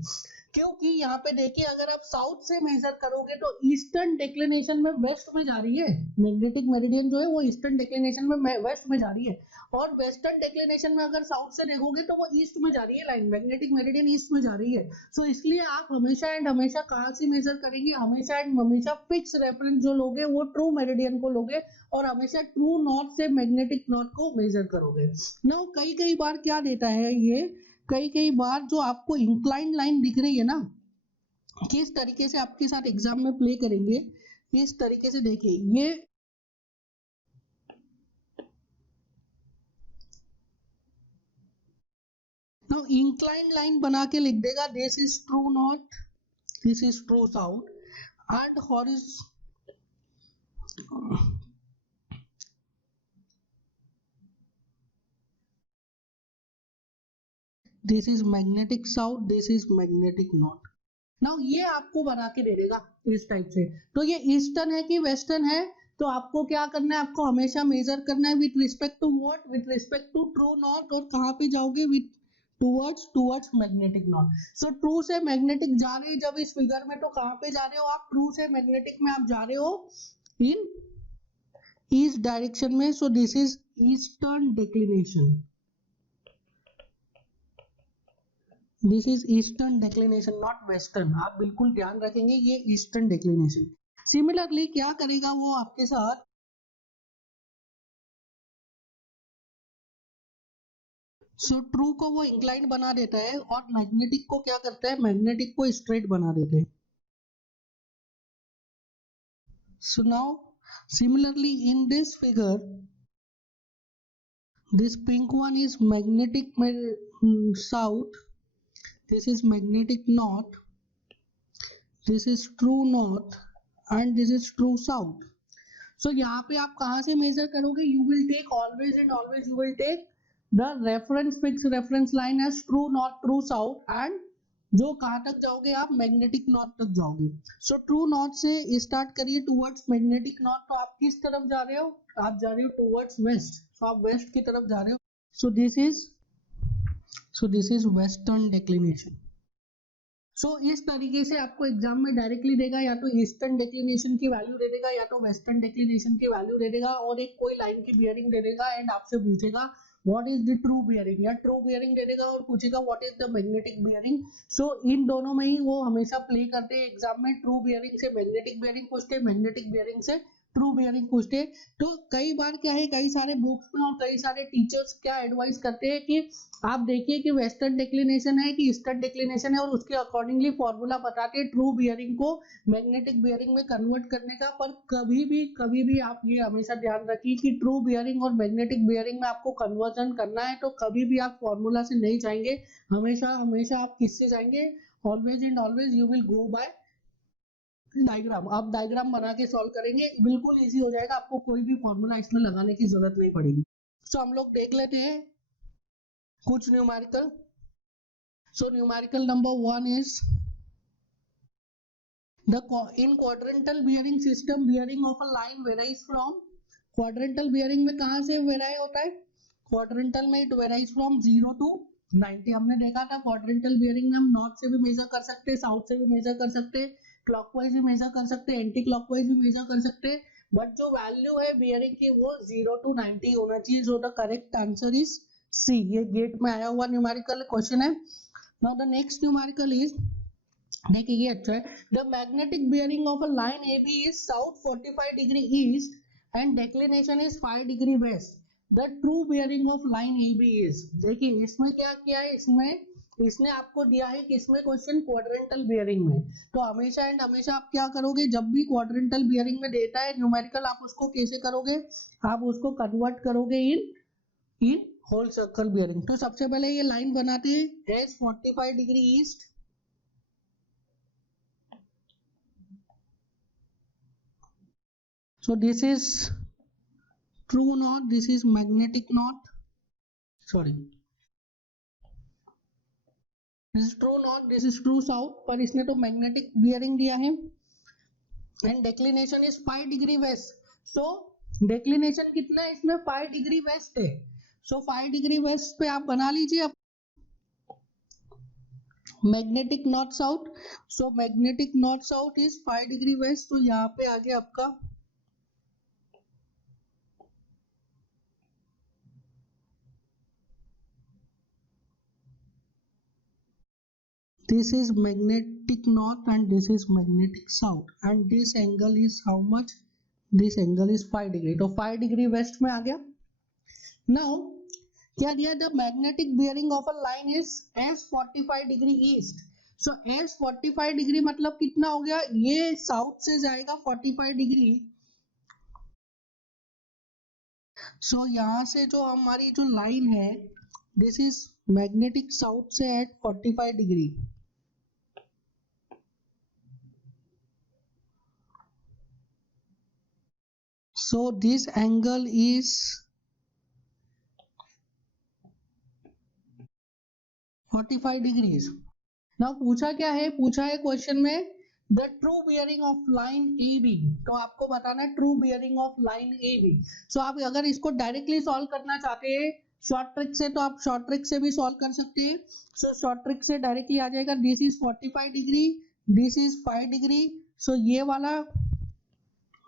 क्योंकि यहाँ पे देखिए अगर आप साउथ से मेजर करोगे तो ईस्टर्न डिक्लिनेशन में वेस्ट में जा रही है, मैग्नेटिक मेरिडियन जो है वो ईस्टर्न डिक्लिनेशन में वेस्ट में जा रही है, और वेस्टर्न डिक्लिनेशन में अगर साउथ से देखोगे तो वो ईस्ट में जा रही है, लाइन मैग्नेटिक मेरिडियन ईस्ट में जा रही है। सो इसलिए आप हमेशा एंड हमेशा कहाँ से मेजर करेंगे, हमेशा एंड हमेशा फिक्स रेफरेंस जो लोगे वो ट्रू मेरिडियन को लोगे और हमेशा ट्रू नॉर्थ से मैग्नेटिक नॉर्थ को मेजर करोगे। नाउ कई बार क्या देता है ये, कई बार जो आपको इंक्लाइंड लाइन दिख रही है ना, किस तरीके से आपके साथ एग्जाम में प्ले करेंगे, इस तरीके से देखिए ये तो इंक्लाइंड लाइन बना के लिख देगा this is true north, this is true south and हॉरिज this is magnetic south, this is magnetic north. Now ये आपको बना के दे देगा इस टाइप से, तो ये ईस्टर्न है कि वेस्टर्न है, तो आपको क्या करना है, आपको हमेशा मेजर करना है with respect to what, with respect to true north, और कहाँ पे जाओगे with towards magnetic north. So true से मैग्नेटिक जा रहे हैं जब इस फिगर में, तो कहाँ पे जा रहे हो आप, ट्रू से मैग्नेटिक में आप जा रहे हो इन ईस्ट डायरेक्शन में। So this is eastern declination, this is eastern declination not western, आप बिल्कुल ध्यान रखेंगे ये ईस्टर्न डिक्लिनेशन। सिमिलरली क्या करेगा वो आपके साथ, सो ट्रू को वो इंक्लाइंड बना देता है और मैग्नेटिक को क्या करता है, मैग्नेटिक को स्ट्रेट बना देते हैं। So now similarly in this figure this pink one is magnetic south, this is magnetic north, this is true north and this is true south. So यहाँ पे आप कहाँ से मेजर करोगे, you will take always and always you will take the reference fixed reference line as true north true south and जो कहाँ तक जाओगे आप, मैग्नेटिक नॉर्थ तक जाओगे। सो ट्रू नॉर्थ से स्टार्ट करिए टूवर्ड्स मैग्नेटिक नॉर्थ, तो आप किस तरफ जा रहे हो, आप जा रहे हो टूवर्ड्स वेस्ट, तो आप वेस्ट की तरफ जा रहे हो। So this is western declination. So इस तरीके से आपको एग्जाम में डायरेक्टली देगा, या तो ईस्टर्न डिक्लिनेशन की वैल्यू दे देगा या तो वेस्टर्न डिक्लिनेशन की वैल्यू दे देगा, और एक कोई लाइन की बियरिंग दे देगा एंड आपसे पूछेगा what is the true bearing, या ट्रू बियरिंग दे देगा और पूछेगा what is the magnetic bearing. So इन दोनों में ही वो हमेशा प्ले करते हैं एग्जाम में, ट्रू बियरिंग से मैग्नेटिक बियरिंग पूछते हैं, मैग्नेटिक बियरिंग से ट्रू बियरिंग पूछते हैं। तो कई बार क्या है, कई सारे बुक्स में और कई सारे टीचर्स क्या एडवाइस करते हैं कि आप देखिए कि वेस्टर्न डिक्लिनेशन है कि ईस्टर्न डिक्लिनेशन है, और उसके अकॉर्डिंगली फॉर्मूला बताते हैं ट्रू बियरिंग को मैग्नेटिक बियरिंग में कन्वर्ट करने का। पर कभी भी आप ये हमेशा ध्यान रखिए कि ट्रू बियरिंग और मैग्नेटिक बियरिंग में आपको कन्वर्जन करना है, तो कभी भी आप फॉर्मूला से नहीं जाएंगे, हमेशा आप किससे जाएंगे, always and always you will go by diagram. आप डायग्राम बना के सॉल्व करेंगे, बिल्कुल इजी हो जाएगा, आपको कोई भी फॉर्मूला इसमें लगाने की जरूरत नहीं पड़ेगी। सो हम लोग देख लेते हैं कुछ numerical. So numerical number 1 is in quadrantal bearing system bearing of a line varies from, quadrantal bearing में कहाँ से वेराई होता है, quadrantal में it varies from 0 to 90। हमने देखा था quadrantal bearing में हम नॉर्थ से भी मेजर कर सकते हैं, साउथ से भी मेजर कर सकते हैं, क्लॉकवाइज भी मेजर कर सकते हैं, एंटी क्लॉकवाइज भी मेजर कर सकते हैं, बट जो वैल्यू है बियरिंग की वो 0 to 90 होना चाहिए। So the correct answer is C. ये गेट में आया हुआ न्यूमेरिकल क्वेश्चन है। Now the next numerical is, देखिए ये अच्छा है, the magnetic bearing of a line A B is south 45 degree east and declination is 5 degree west, the true bearing of line A B is. देखिए इसमें क्या किया है, इसने आपको दिया है कि इसमें क्वेश्चन क्वाड्रेंटल बियरिंग में, तो हमेशा एंड हमेशा आप क्या करोगे, जब भी क्वाड्रेंटल बियरिंग में देता है न्यूमेरिकल, आप उसको कैसे करोगे, आप उसको कन्वर्ट करोगे इन होल सर्कल बियरिंग। तो सबसे पहले ये लाइन बनाते हैं S 45 degree east, so this is true north, this is magnetic north, sorry this is true north, this is true south, पर इसने तो मैग्नेटिक बियरिंग दिया है and declination is 5 degree waste. So declination कितना है इसमें, 5 डिग्री वेस्ट है। सो 5 degree waste पे आप बना लीजिए, magnetic north south, so magnetic north south is 5 degree west. तो यहाँ पे आ गया आपका this is magnetic north and this is magnetic south and this angle is how much? This angle is 5 degree। तो 5 डिग्री वेस्ट में आ गया। Now क्या दिया? The magnetic bearing of a line is S 45 degree east. So S 45 degree मतलब कितना हो गया? ये साउथ से जाएगा 45 डिग्री। सो यहाँ से जो हमारी जो लाइन है दिस इज मैग्नेटिक साउथ से at 45 degree. So this angle is 45 degrees। Now पूछा क्या है? पूछा है क्वेश्चन में the true bearing of line A B. तो आपको बताना true bearing of line A B. So आप अगर इसको डायरेक्टली सॉल्व करना चाहते हैं शॉर्ट ट्रिक से, तो आप शॉर्ट ट्रिक से भी सॉल्व कर सकते हैं। सो शॉर्ट ट्रिक से डायरेक्टली आ जाएगा this is 45 degree, this is 5 degree. So ये वाला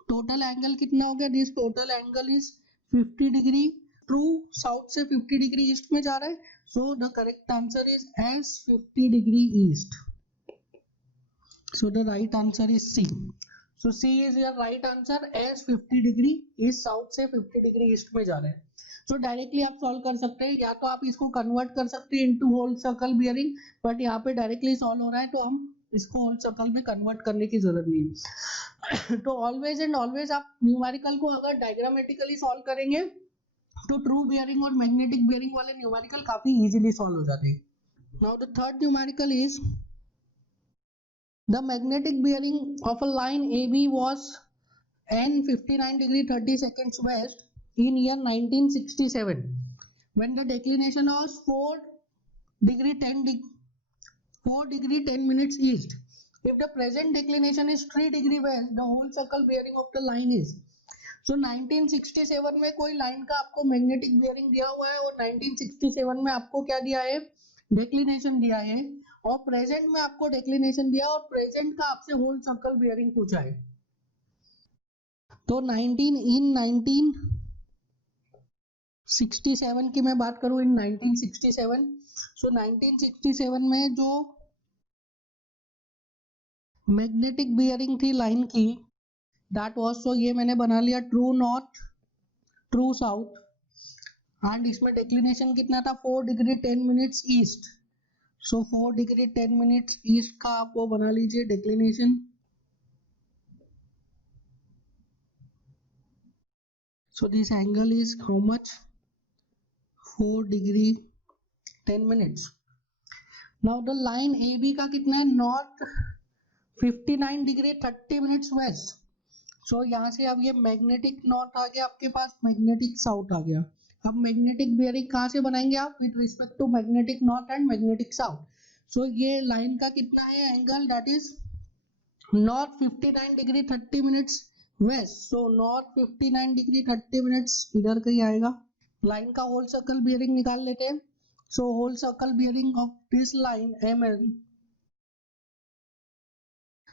टोटल एंगल कितना हो गया? This total angle is 50 degree. True south से 50 डिग्री ईस्ट में जा रहा है। So the correct answer is S 50 degree east. So the right answer is C. So C is your right answer. S 50 degree is south से 50 degree east में जा रहा है। सो डायरेक्टली आप सॉल्व कर सकते हैं, या तो आप इसको कन्वर्ट कर सकते हैं into whole circle bearing, but यहाँ पे डायरेक्टली सॉल्व हो रहा है तो हम इसको होल सर्कल में कन्वर्ट करने की जरूरत नहीं है। तो ऑलवेज एंड ऑलवेज आप न्यूमेरिकल को अगर डायग्रामेटिकली सॉल्व करेंगे तो ट्रू बियरिंग और मैग्नेटिक बियरिंग वाले न्यूमेरिकल काफी इजीली सॉल्व हो जाते हैं। Now the third numerical is the magnetic bearing of a line A B was n 59 degree 30 seconds west in year 1967 when the declination was 4 degree 10 minutes east। If the present declination is 3 degree west, the whole circle bearing of the line is। So 1967 में कोई line का आपको magnetic bearing दिया हुआ है और 1967 में आपको क्या दिया है? डेक्लिनेशन दिया है, और प्रेजेंट में आपको डेक्लिनेशन दिया और प्रेजेंट का आपसे होल सर्कल बियरिंग पूछा है। तो 1967 की मैं बात करूं, इन 1967। सो 1967 में जो मैग्नेटिक बियरिंग थी लाइन की दैट वाज, सो ये मैंने बना लिया true north true south, and इसमें डिक्लिनेशन कितना था? 4 degree 10 minutes east. So 4 degree 10 minutes east का आप वो बना लीजिए declination. So this angle is how much? 4 degree 10 minutes. Now the line A B का कितना है? North 59 degree 30 minutes west. So यहाँ से अब ये मैग्नेटिक नॉर्थ आ गया आपके पास, मैग्नेटिक साउथ आ गया। अब मैग्नेटिक बियरिंग कहाँ से बनाएंगे आप? With respect to magnetic north and magnetic south. So ये लाइन का कितना है angle? That is north 59 degree 30 minutes west. So north 59 degree 30 minutes इधर कहीं आएगा। लाइन का होल सर्कल बियरिंग निकाल लेते हैं। So whole circle bearing of this line ML,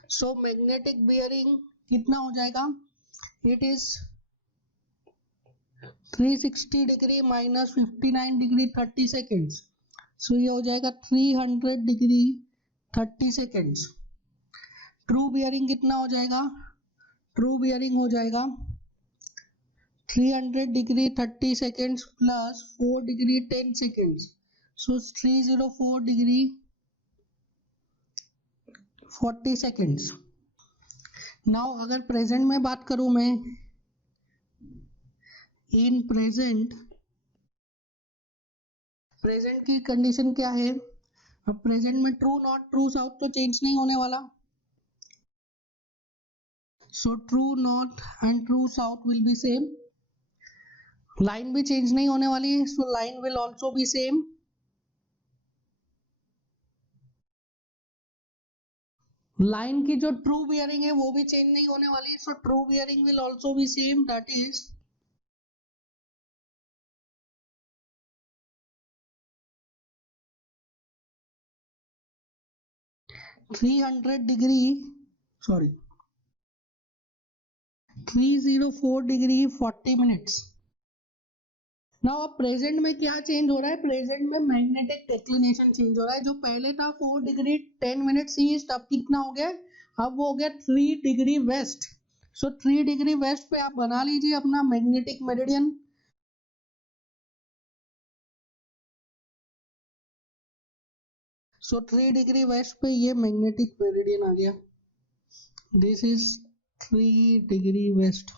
so magnetic bearing कितना हो जाएगा? It is 360 degree minus 59 degree 30 seconds. So ये हो जाएगा 300 डिग्री 30 सेकेंड्स। ट्रू बियरिंग कितना हो जाएगा? ट्रू बियरिंग हो जाएगा 300 degree 30 seconds plus 4 degree 10 seconds. So 304 degree 40 seconds. Now अगर प्रेजेंट में बात करूं मैं, इन प्रेजेंट की कंडीशन क्या है? अब प्रेजेंट में ट्रू नॉट ट्रू साउथ तो चेंज नहीं होने वाला। सो true north and true south will be same. Line भी चेंज नहीं होने वाली, so line will also be same. Line की जो ट्रू बियरिंग है वो भी चेंज नहीं होने वाली, so true bearing will also be same, that is 300 degree, sorry 304 degree 40 minutes. Now अब प्रेजेंट में क्या चेंज हो रहा है, प्रेजेंट में मैग्नेटिक डिक्लिनेशन चेंज हो रहा है। जो पहले था 4 डिग्री 10 मिनट्स ईस्ट, अब कितना हो गया, अब वो हो गया 3 डिग्री वेस्ट। सो 3 डिग्री वेस्ट पे आप बना लीजिए अपना मैग्नेटिक मेरिडियन। सो 3 डिग्री वेस्ट पे ये मैग्नेटिक मेरिडियन आ गया। This is 3 degree west.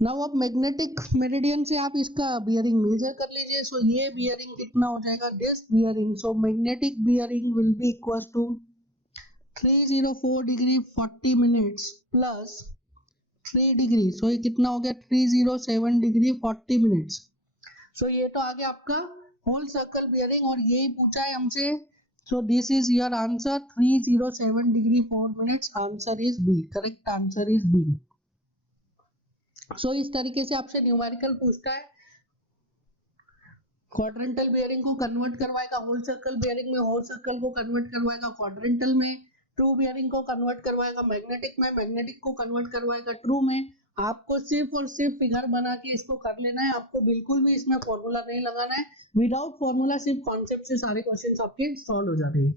Now अब मैग्नेटिक मेरिडियन से आप इसका बियरिंग मेजर कर लीजिए। सो ये बियरिंग कितना हो जाएगा, this bearing, so magnetic bearing will be equal to 304 degree 40 minutes plus 3 degree, so ये कितना हो गया 307 डिग्री 40 मिनट्स। सो ये तो आ गया आपका होल सर्कल बियरिंग और यही पूछा है हमसे। So this is your answer 307 degree 4 minutes, answer is B, correct answer is B. So इस तरीके से आपसे न्यूमेरिकल पूछता है, क्वाड्रेंटल बियरिंग को कन्वर्ट करवाएगा होल सर्कल बियरिंग में, होल सर्कल को कन्वर्ट करवाएगा क्वाड्रेंटल में, ट्रू बियरिंग को कन्वर्ट करवाएगा मैग्नेटिक में, मैग्नेटिक को कन्वर्ट करवाएगा ट्रू में। आपको सिर्फ और सिर्फ फिगर बना के इसको कर लेना है, आपको बिल्कुल भी इसमें फॉर्मूला नहीं लगाना है। विदाउट फॉर्मूला सिर्फ कॉन्सेप्ट से सारे क्वेश्चंस आपके सॉल्व हो जाते हैं।